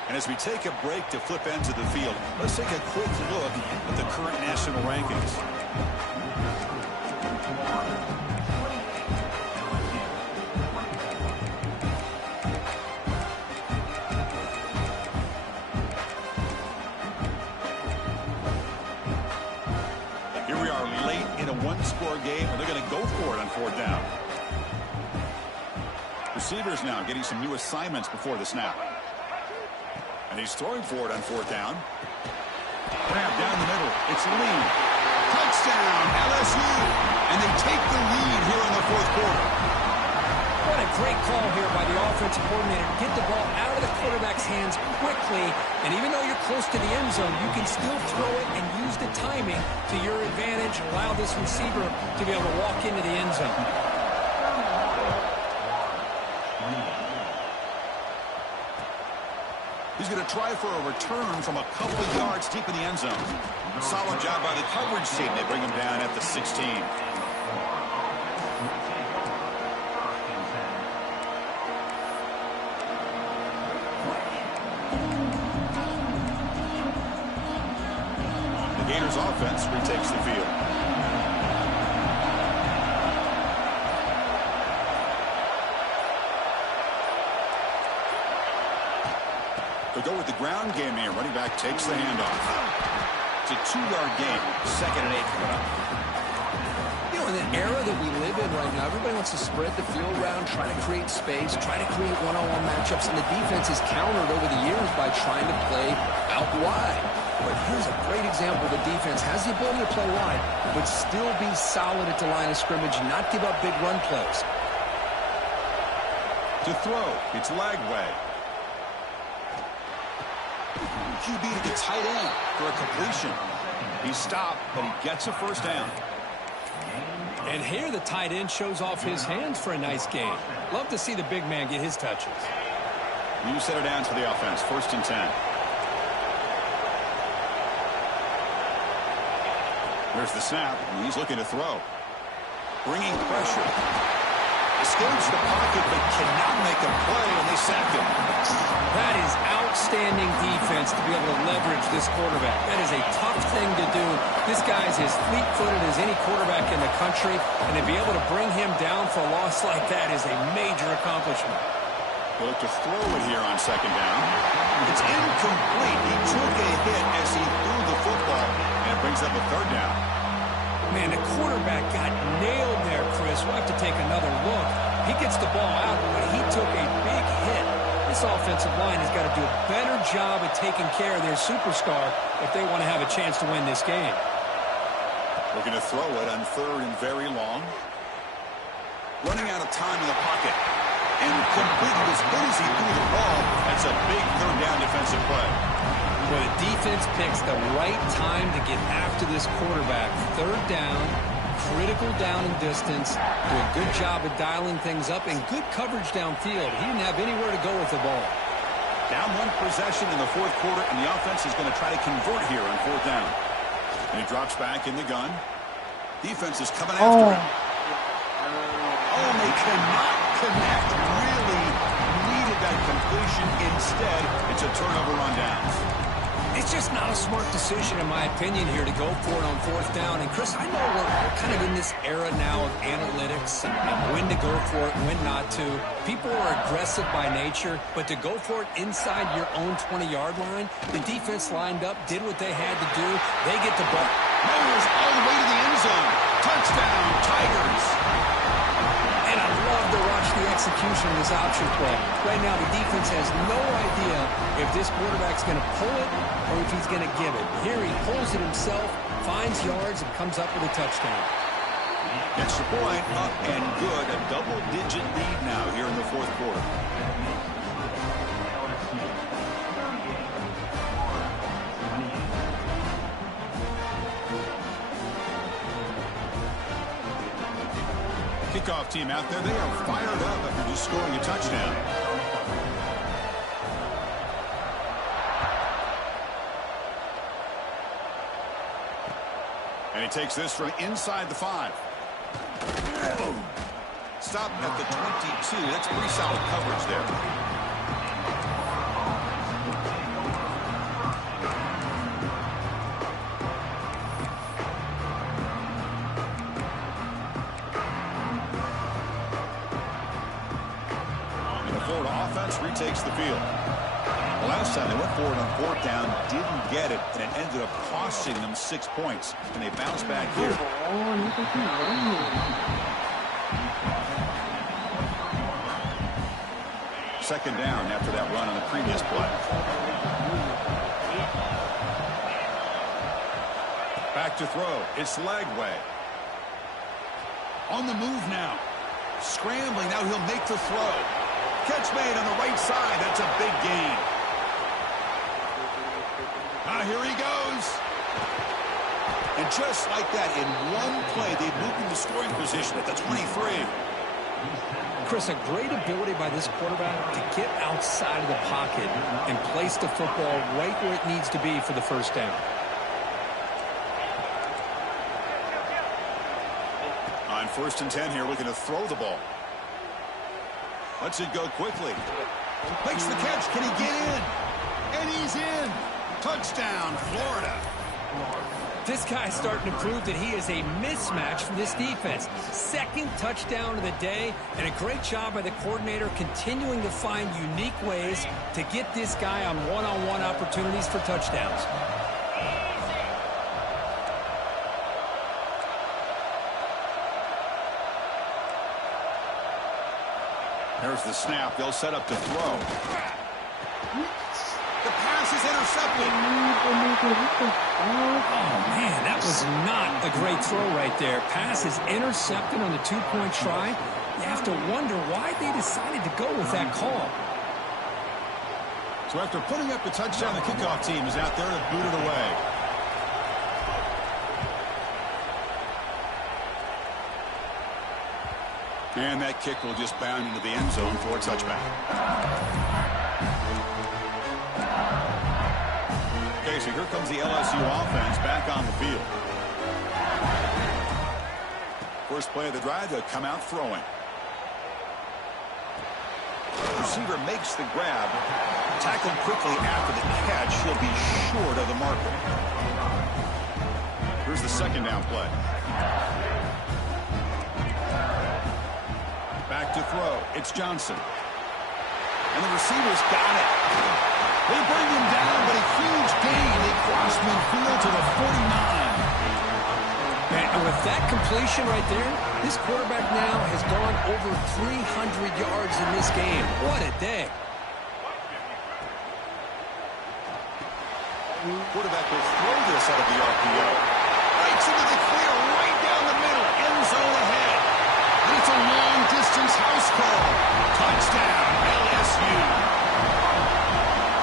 And as we take a break to flip ends of the field, let's take a quick look at the current national rankings. One-score game, and they're going to go for it on 4th down. Receivers now getting some new assignments before the snap. And he's throwing for it on 4th down. Grab down the middle. It's Lee. Touchdown, LSU. And they take the lead here in the 4th quarter. What a great call here by the offensive coordinator to get the ball out of the quarterback's hands quickly. And even though you're close to the end zone, you can still throw it and use the timing to your advantage. Allow this receiver to be able to walk into the end zone. He's going to try for a return from a couple of yards deep in the end zone. Solid job by the coverage team. They bring him down at the 16. The Gators offense retakes the field. They go with the ground game here. Running back takes the handoff. It's a 2-yard gain. 2nd and 8 coming up. You know, in the era that we live in right now, everybody wants to spread the field around, try to create space, try to create one-on-one matchups, and the defense is countered over the years by trying to play out wide. But here's a great example. The defense has the ability to play wide, but still be solid at the line of scrimmage and not give up big run plays. To throw, it's Lagway. QB to the tight end for a completion. He stopped, but he gets a first down. And here the tight end shows off his hands for a nice gain. Love to see the big man get his touches. You set it down to the offense. 1st and 10. There's the snap, and he's looking to throw. Bringing pressure. Escapes the pocket, but cannot make a play, and they sacked him. That is outstanding defense to be able to leverage this quarterback. That is a tough thing to do. This guy's as fleet-footed as any quarterback in the country, and to be able to bring him down for a loss like that is a major accomplishment. Look to throw it here on 2nd down. It's incomplete. He took a hit as he threw the football, and it brings up a 3rd down. Man, the quarterback got nailed there, Chris. We'll have to take another look. He gets the ball out, but he took a big hit. This offensive line has got to do a better job at taking care of their superstar if they want to have a chance to win this game. Looking to throw it on 3rd and very long. Running out of time in the pocket. Incomplete. As good as he threw the ball, that's a big 3rd down defensive play. Well, the defense picks the right time to get after this quarterback. 3rd down, critical down and distance. Do a good job of dialing things up and good coverage downfield. He didn't have anywhere to go with the ball. Down 1 possession in the 4th quarter, and the offense is going to try to convert here on 4th down. And he drops back in the gun. Defense is coming after him. Oh, they cannot connect. Really needed that completion. Instead, it's a turnover on downs. It's just not a smart decision, in my opinion, here to go for it on 4th down. And, Chris, I know we're kind of in this era now of analytics and when to go for it and when not to. People are aggressive by nature, but to go for it inside your own 20-yard line, the defense lined up, did what they had to do. They get the ball. Mowers all the way to the end zone. Touchdown, Tigers. And I love to watch the execution of this option play. Right now, the defense has no idea if this quarterback's going to pull it or if he's going to give it. Here he pulls it himself, finds yards, and comes up with a touchdown. Extra point, up and good. A double-digit lead now here in the 4th quarter. Kickoff team out there, they are fired up after just scoring a touchdown. And he takes this from inside the 5. Stop at the 22. That's pretty solid coverage there. Retakes the field. The last time they went forward on 4th down, didn't get it, and it ended up costing them 6 points. And they bounce back here. Second down after that run on the previous play. Back to throw. It's Lagway. On the move now. Scrambling, now he'll make the throw. Catch made on the right side. That's a big gain. Here he goes. And just like that, in one play, they moved in the scoring position at the 23. Chris, a great ability by this quarterback to get outside of the pocket and place the football right where it needs to be for the first down. On 1st and 10 here, looking to throw the ball. Lets it go quickly. Makes the catch. Can he get in? And he's in. Touchdown, Florida. This guy's starting to prove that he is a mismatch for this defense. 2nd touchdown of the day, and a great job by the coordinator continuing to find unique ways to get this guy on one-on-one opportunities for touchdowns. There's the snap. They'll set up to throw. The pass is intercepted. Oh, man, that was not a great throw right there. Pass is intercepted on the 2-point try. You have to wonder why they decided to go with that call. So after putting up the touchdown, the kickoff team is out there to boot it away. And that kick will just bound into the end zone for a touchback. Okay, so here comes the LSU offense back on the field. First play of the drive, they'll come out throwing. Receiver makes the grab. Tackled quickly after the catch. He'll be short of the marker. Here's the 2nd down play. Back to throw. It's Johnson. And the receiver's got it. They bring him down, but a huge gain. They cross midfield to the 49. And with that completion right there, this quarterback now has gone over 300 yards in this game. What a day. Quarterback will throw this out of the RPO. Breaks into the clear right down the middle. End zone ahead. And it's a long-distance house call. Touchdown, LSU.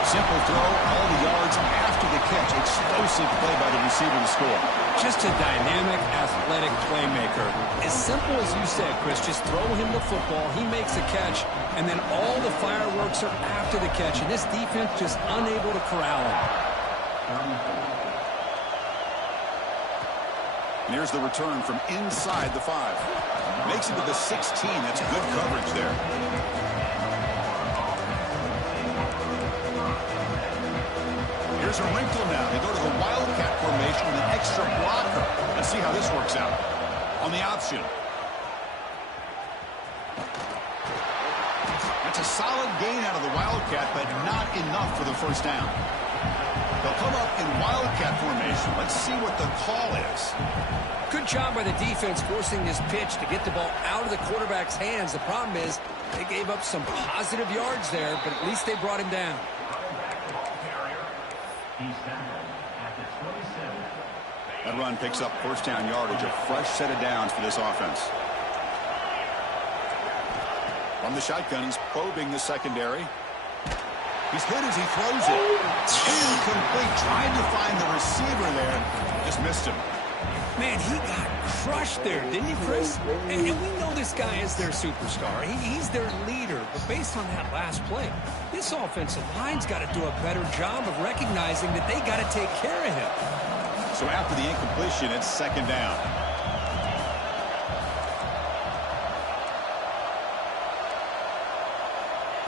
Simple throw, all the yards after the catch. Explosive play by the receiver to score. Just a dynamic, athletic playmaker. As simple as you said, Chris, just throw him the football, he makes a catch, and then all the fireworks are after the catch, and this defense just unable to corral him. And here's the return from inside the 5. Makes it to the 16. That's good coverage there. Here's a wrinkle now. They go to the wildcat formation with an extra blocker. Let's see how this works out. On the option. That's a solid gain out of the wildcat, but not enough for the first down. They'll come up in wildcat formation. Let's see what the call is. Good job by the defense forcing this pitch to get the ball out of the quarterback's hands. The problem is they gave up some positive yards there, but at least they brought him down. That run picks up 1st down yardage, a fresh set of downs for this offense. From the shotgun, he's probing the secondary. He's hit as he throws it. Incomplete. Trying to find the receiver there. Just missed him. Man, he got crushed there, didn't he, Chris? And we know this guy is their superstar. He's their leader. But based on that last play, this offensive line's got to do a better job of recognizing that they got to take care of him. So after the incompletion, it's 2nd down.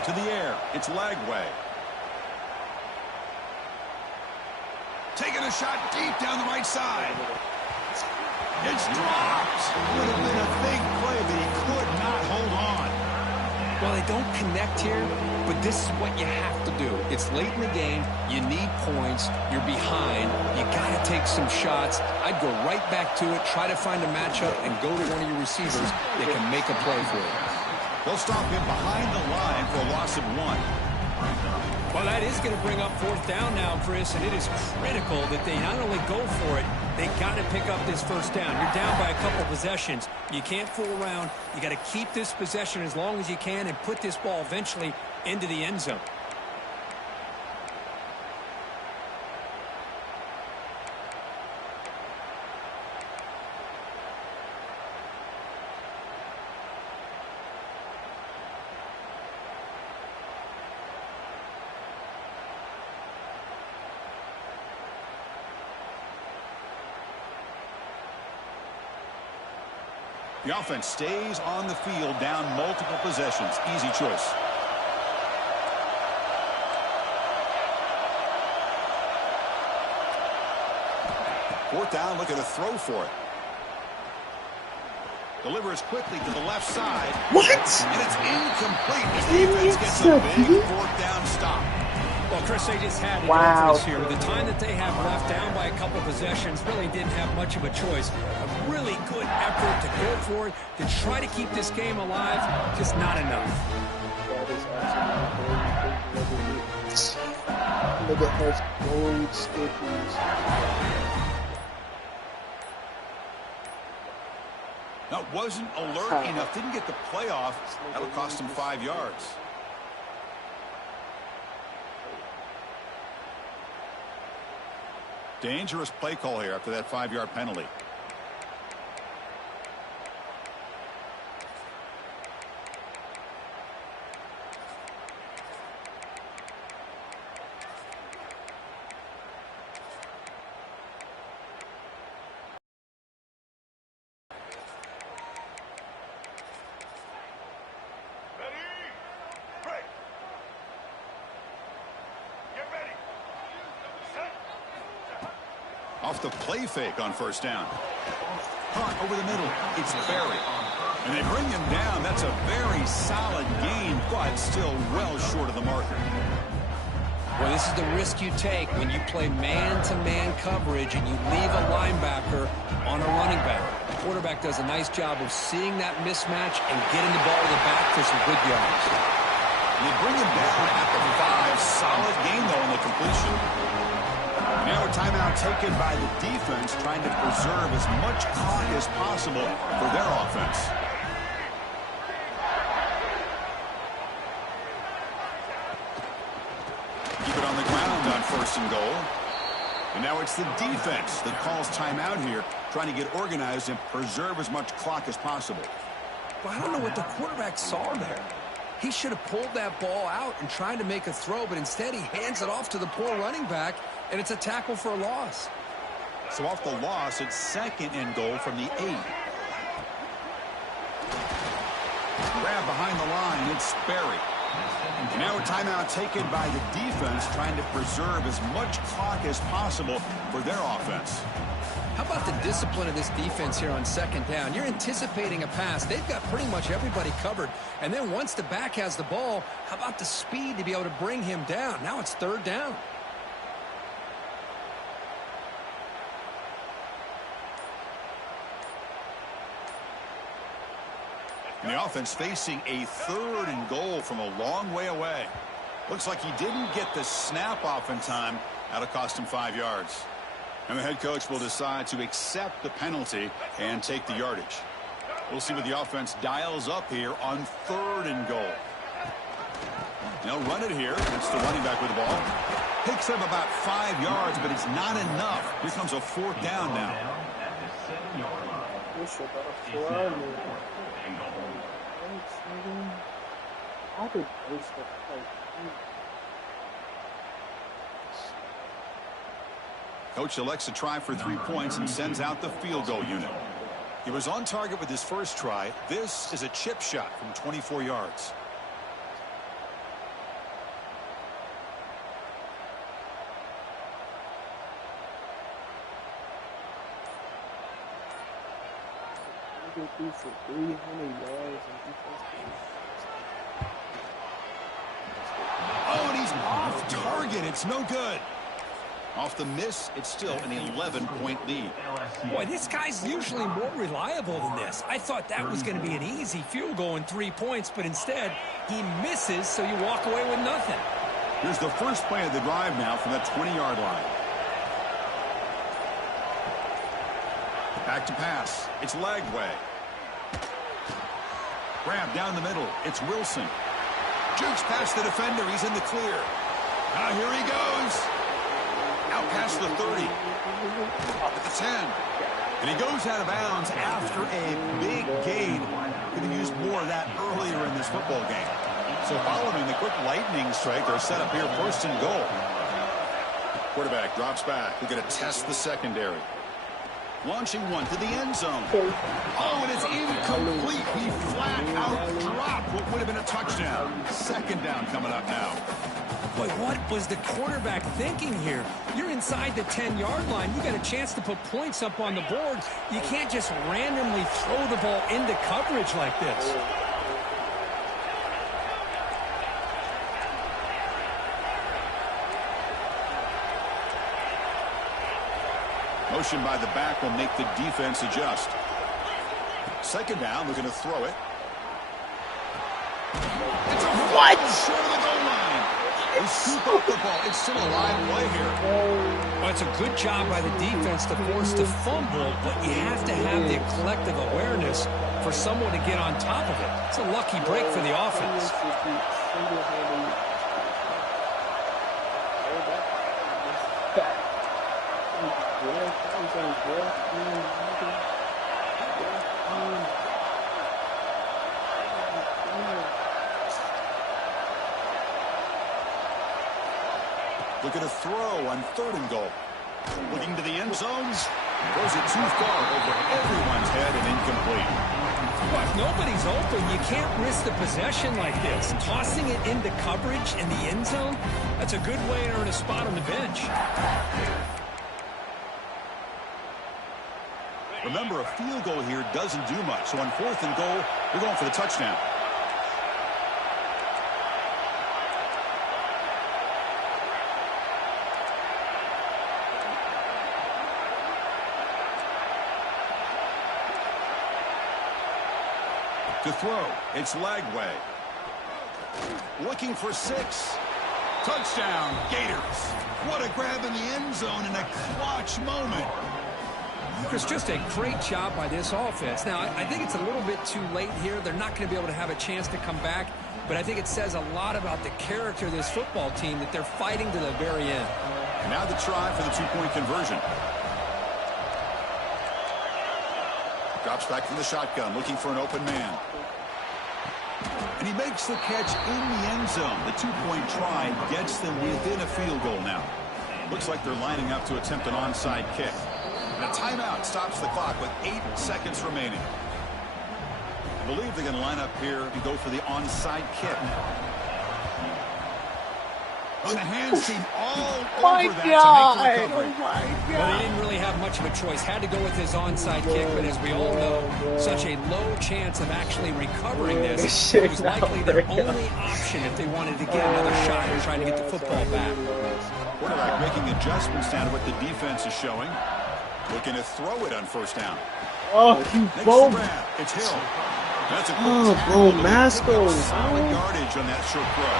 To the air, it's Lagway. Taking a shot deep down the right side. It's dropped. Would have been a big play, but he could not hold on. Well, they don't connect here, but this is what you have to do. It's late in the game. You need points. You're behind. You got to take some shots. I'd go right back to it, try to find a matchup, and go to one of your receivers that can make a play for you. They'll stop him behind the line for a loss of 1. Oh, that is going to bring up fourth down now, Chris, and it is critical that they not only go for it, they got to pick up this first down. You're down by a couple possessions. You can't fool around. You got to keep this possession as long as you can and put this ball eventually into the end zone. The offense stays on the field down multiple possessions. Easy choice. Fourth down, look at a throw for it. Delivers quickly to the left side. What? And it's incomplete as the defense gets a big fourth down stop. Well, Chris, they just had to Wow. do this here. With the time that they have left, down by a couple possessions, really didn't have much of a choice. A really good effort to go for it, to try to keep this game alive, just not enough. That is absolutely look at those gold stickers. That wasn't alert enough. Didn't get the playoff. That'll cost him 5 yards. Dangerous play call here after that 5-yard penalty. Off the play fake on first down. Caught over the middle. It's Berry. And they bring him down. That's a very solid gain, but still well short of the marker. Well, this is the risk you take when you play man-to-man coverage and you leave a linebacker on a running back. The quarterback does a nice job of seeing that mismatch and getting the ball to the back for some good yards. And they bring him down at the 5. Solid gain, though, on the completion. Now a timeout taken by the defense, trying to preserve as much clock as possible for their offense. Keep it on the ground on first and goal. And now it's the defense that calls timeout here, trying to get organized and preserve as much clock as possible. Well, I don't know what the quarterback saw there. He should have pulled that ball out and tried to make a throw, but instead he hands it off to the poor running back, and it's a tackle for a loss. So off the loss, it's second and goal from the 8. Grab behind the line, it's Berry. And now a timeout taken by the defense, trying to preserve as much clock as possible for their offense. How about the discipline of this defense here on second down? You're anticipating a pass. They've got pretty much everybody covered. And then once the back has the ball, how about the speed to be able to bring him down? Now it's third down. And the offense facing a third and goal from a long way away. Looks like he didn't get the snap off in time. That'll cost him 5 yards. And the head coach will decide to accept the penalty and take the yardage. We'll see what the offense dials up here on third and goal. They'll run it here. It's the running back with the ball. Picks up about 5 yards, but it's not enough. Here comes a fourth down now. Coach elects to try for 3 points and sends out the field goal unit. He was on target with his first try. This is a chip shot from 24 yards. Oh, and he's off target. It's no good. Off the miss, it's still an 11-point lead. Boy, this guy's usually more reliable than this. I thought that was going to be an easy field goal in 3 points, but instead, he misses, so you walk away with nothing. Here's the first play of the drive now from the 20-yard line. Back to pass. It's Lagway. Grab down the middle. It's Wilson. Jukes past the defender. He's in the clear. Now here he goes. Out past the 30. At the 10. And he goes out of bounds after a big gain. Could have used more of that earlier in this football game. So following the quick lightning strike, they're set up here first and goal. Quarterback drops back. We're going to test the secondary. Launching one to the end zone. Oh, and it's incomplete. He flat out dropped what would have been a touchdown. Second down coming up now. Boy, what was the quarterback thinking here? You're inside the 10-yard line. You got a chance to put points up on the board. You can't just randomly throw the ball into coverage like this. Motion by the back will make the defense adjust. Second down, we're going to throw it. It's a what? Short of the goal line. They scoop up the ball. It's still a live play here. Well, it's a good job by the defense to force the fumble, but you have to have the collective awareness for someone to get on top of it. It's a lucky break for the offense. Looking to throw on third and goal. Looking to the end zones. Throws it too far over everyone's head and incomplete. Well, if nobody's open, you can't risk the possession like this. Tossing it into coverage in the end zone, that's a good way to earn a spot on the bench. Remember, a field goal here doesn't do much. So on fourth and goal, we're going for the touchdown. To throw, it's Lagway. Looking for 6. Touchdown, Gators. What a grab in the end zone in a clutch moment. Chris, just a great job by this offense. Now, I think it's a little bit too late here. They're not going to be able to have a chance to come back, but I think it says a lot about the character of this football team that they're fighting to the very end. And now the try for the two-point conversion. Drops back from the shotgun, looking for an open man. And he makes the catch in the end zone. The two-point try gets them within a field goal now. Looks like they're lining up to attempt an onside kick. And a timeout stops the clock with 8 seconds remaining. I believe they're going to line up here and go for the onside kick. And the hands seem all over that to make the recovery. Well, they didn't really have much of a choice. Had to go with his onside kick, but as we all know, such a low chance of actually recovering this. It was likely their only option if they wanted to get another shot at trying to get the football back. Quarterback making adjustments down to what the defense is showing. Looking to throw it on first down. Oh, you both. It's Hill. That's a bro, Masco. Solid yardage on that short throw.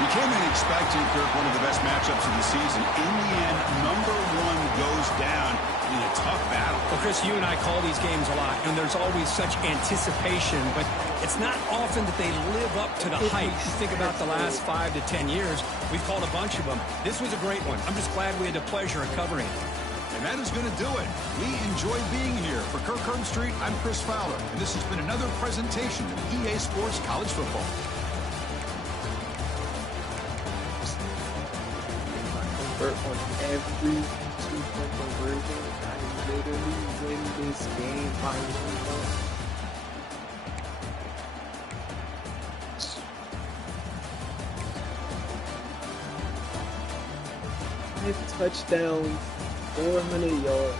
We came in expecting, Kirk, one of the best matchups of the season. In the end, number 1 goes down in a tough battle. Well, Chris, you and I call these games a lot, and there's always such anticipation, but it's not often that they live up to the hype. You think about the last 5 to 10 years, we've called a bunch of them. This was a great one. I'm just glad we had the pleasure of covering it. And that is going to do it. We enjoy being here. For Kirk Street, I'm Chris Fowler, and this has been another presentation of EA Sports College Football. On every two-point conversion, I literally win this game by 1. 5 touchdowns, 400 yards.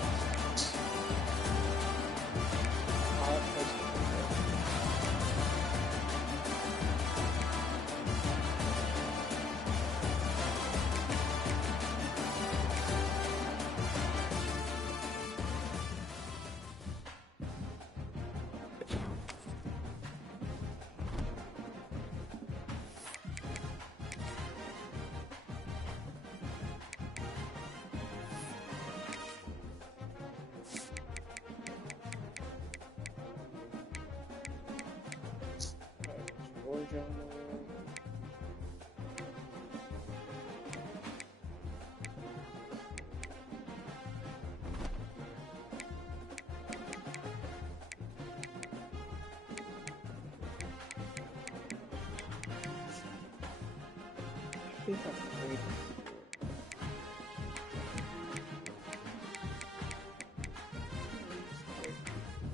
think I'm waiting.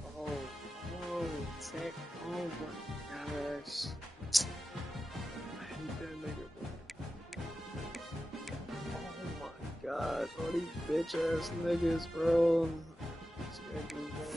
Oh, no, Tech. Oh my gosh. I hate that nigga, bro. Oh my gosh, all these bitch ass niggas, bro. These niggas, bro.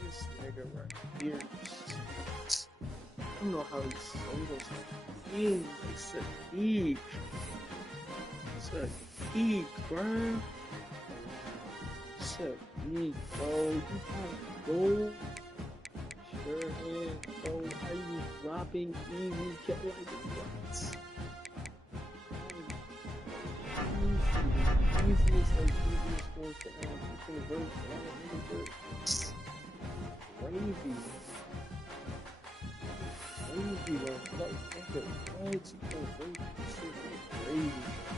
This nigga right here. I don't know how he's so thing. It's a geek. It's a geek, bro. It's a geek, bro. You got gold. Sure is, bro. How you dropping easy? Get like what? Easiest goals to have. You can convert crazy. Crazy, bro. Like, what? You convert shit crazy.